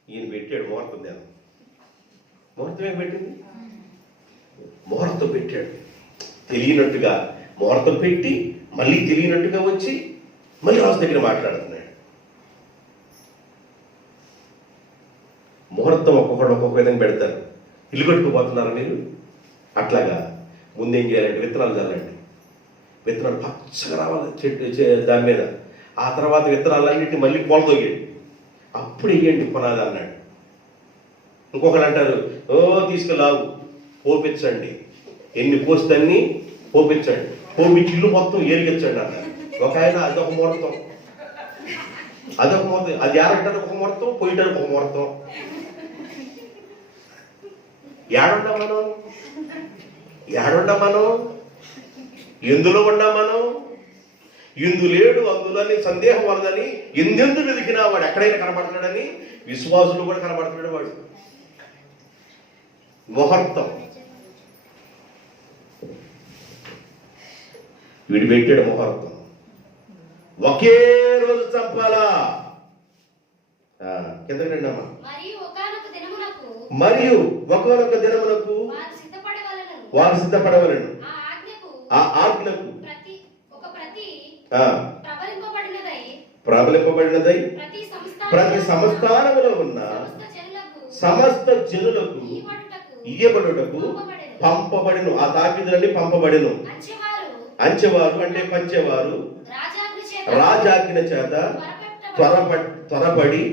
ఈయన పెట్టాడు ముహూర్తం దినం. ముహూర్తం ఏం పెట్టింది? ముహూర్తం పెట్టాడు. తెలియనట్టుగా ముహూర్తం పెట్టి మళ్ళీ తెలియనట్టుగా వచ్చి మళ్ళీ రాజు దగ్గర మాట్లాడుతున్నాడు. ముహూర్తం ఒక్కొక్క విధంగా పెడతారు. ఇల్లు కట్టుకుపోతున్నారా మీరు? అట్లాగా ముందేం చేయాలంటే విత్తనాలు చల్లండి. విత్తనాలు పచ్చగా రావాలి చెట్టు దాని మీద. ఆ తర్వాత విత్తనాలన్నింటినీ మళ్ళీ పొలదొయ్యండి, అప్పుడు వేయండి పునాది అన్నాడు. ఇంకొకరు అంటారు, తీసుకెళ్ళావు పోపించండి, ఎన్ని పోస్తన్ని పోపించండి, పోపించి ఇల్లు మొత్తం ఏరిగించండి అన్నారు. ఒక ఆయన అదొక ముహూర్తం, అదొక ముహూర్తం, అది ఏరంటానికి ఒక ముహూర్తం, పోయటానికి ఒక ముహూర్తం. ఏడుండా మనం ఎందులో ఉన్నా మనం? ఇందు లేడు అందులని సందేహం వలదని ఎందెందు వెతికినా వాడు ఎక్కడైనా కనబడతాడని విశ్వాసులు కూడా కనబడతాడు. వాడు ముహూర్తం వీడు పెట్టాడు. ముహూర్తం ఒకే రోజు చంపాలా. కిందకి రండి అమ్మా. మరియు ఒకనొక దినమునకు వారు సిద్ధపడవలను. ఆ ఆజ్ఞకు ప్రబలింపబడినదై ప్రతి సంస్థానములో ఉన్న సమస్త జనులకు ఇయ్యబడుటకు పంపబడిను. ఆ తాకిదులన్నీ పంపబడిను. అంచెవారు అంటే పంచేవారు రాజాజ్ఞ చేత త్వరపడి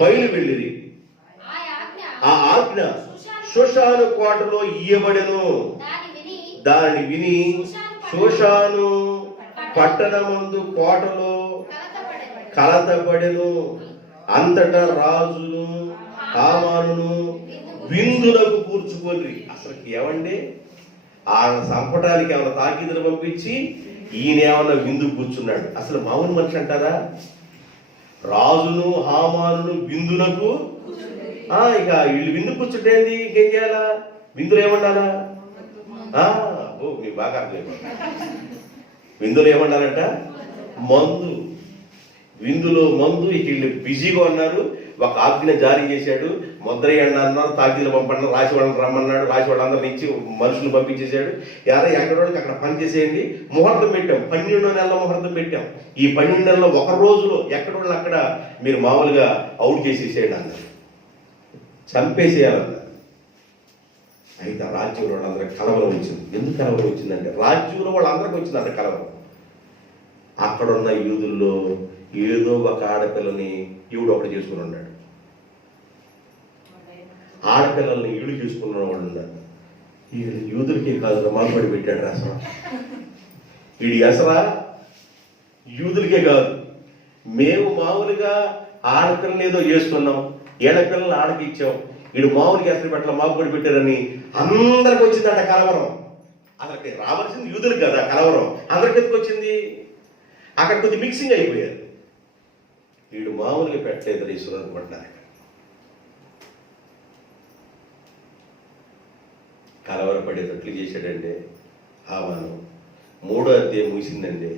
బయలు వెళ్ళిరి. ఆ ఆజ్ఞ షోషాను కోటలో ఇయ్యబడెను. దానిని విని షోషాను పట్టణమందు కోటలో కలతపడెను. అంతటా రాజును హామానును విందులకు కూర్చుకొని. అసలు ఏమండి, ఆ సంపటానికి ఏమైనా తాకిదులు పంపించి ఈయన ఏమన్నా విందుకు కూర్చున్నాడు. అసలు మామూలు మనిషి అంటారా? రాజును హామానును విందులకు, ఇక వీళ్ళు విందు కూర్చుంటేంది, ఇంకేం చేయాలా? విందులు ఏమన్నారా? మీకు బాగా అర్థం. విందులు ఏమన్నారంట? మందు. విందులో మందు. ఇక వీళ్ళు బిజీగా ఉన్నారు. ఒక ఆజ్ఞ జారీ చేశాడు. ముద్రయ్యండి అన్నారు, తాకీదులు పంపన్నారు, రాసి వాళ్ళని రమ్మన్నాడు. రాసి వాళ్ళందరినీ ఇచ్చి మనుషులు పంపించేశాడు. ఎక్కడోడికి అక్కడ పని చేసేయండి. ముహూర్తం పెట్టాం, 12 నెలల ముహూర్తం పెట్టాం. ఈ 12 నెలల్లో ఒక రోజులో ఎక్కడోళ్ళు అక్కడ మీరు మామూలుగా అవుట్ చేసేసేయండి అన్నారు, చంపేసేయాలన్నారు. అయితే ఆ రాజ్యంలో వాళ్ళందరికీ కలవరం వచ్చింది. ఎందుకు కలవరం వచ్చిందంటే రాజ్యంలో వాళ్ళందరికీ వచ్చిందంటే కలవరం. అక్కడున్న యూదుల్లో ఏదో ఒక ఆడపిల్లని ఈవిడు ఒకటి చేసుకుని ఉన్నాడు. ఆడపిల్లల్ని ఈడు చేసుకున్న వాళ్ళు ఉన్నారు. ఈ యూదులకి కాదు మాల్పడి పెట్టాడు అసలు. వీడి అసరా యూదులకే కాదు. మేము మామూలుగా ఆడపిల్లని ఏదో చేసుకున్నాం, ఏడపిల్లలు ఆడకి ఇచ్చాం, వీడు మామూలుగా ఎసరు పెట్టాల మాపుబడి పెట్టారని అందరికి వచ్చిందంట కలవరం. అసలుకి రావాల్సింది యూదులకు కదా కలవరం, అందరికి ఎందుకు వచ్చింది? అక్కడ కొద్ది మిక్సింగ్ అయిపోయారు. వీడు మామూలుగా పెట్టలేదు ఈశ్వరు అనుకుంటున్నారు. కలవరపడేటట్లు చేశాడండి హామాను. 3వ అధ్యాయం ముగిసిందండి.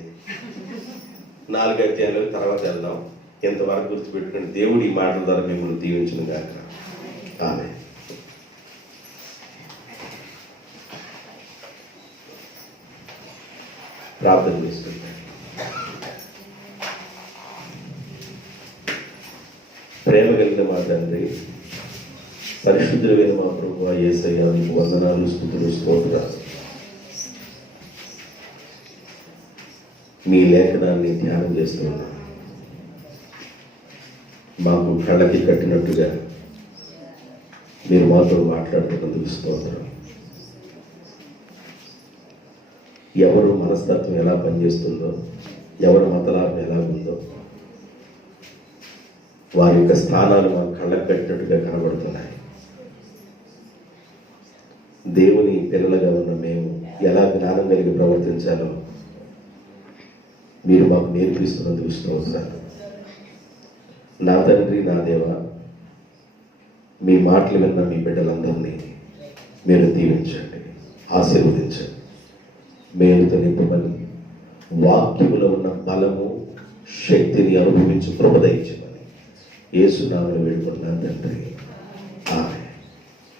4 అధ్యాయాల తర్వాత వెళ్దాం. ఎంతవరకు గుర్తుపెట్టుకుని దేవుడి ఈ మాటల ద్వారా మిమ్మల్ని దీవించును గాక. ఆమేన్. ప్రార్థన చేసుకుంటాం. ప్రేమ కలిగిన మా తండ్రి, పరిశుద్ధులైన మా ప్రభువా యేసయ్యా, నీకు వందనాలు, స్తుతులు, స్తోత్రాలు. మీ లేఖనాన్ని ధ్యానం చేస్తున్నాం. మాకు కళ్ళకి కట్టినట్టుగా మీరు మాతో మాట్లాడుతున్నందుకు స్తోత్రం. ఎవరు మనస్తత్వం ఎలా పనిచేస్తుందో, ఎవరి మతలాభం ఎలా ఉందో, వారి యొక్క స్థానాలు మా కళ్ళకు కట్టినట్టుగా కనబడుతున్నాయి. దేవుని పిల్లలుగా ఉన్న మేము ఎలా జ్ఞానం కలిగి ప్రవర్తించాలో మీరు మాకు నేర్పిస్తున్నందుకు స్తోత్రాలు. నా తండ్రి, నా దేవ, మీ మాటలు విన్న మీ బిడ్డలందరినీ మీరు దీవించండి, ఆశీర్వదించండి. మేలుతో నింపమని, వాక్యములో ఉన్న బలము, శక్తిని అనుభవించి కృప దయచేయమని యేసు నామములో వేడుకుంటున్నాను తండ్రి.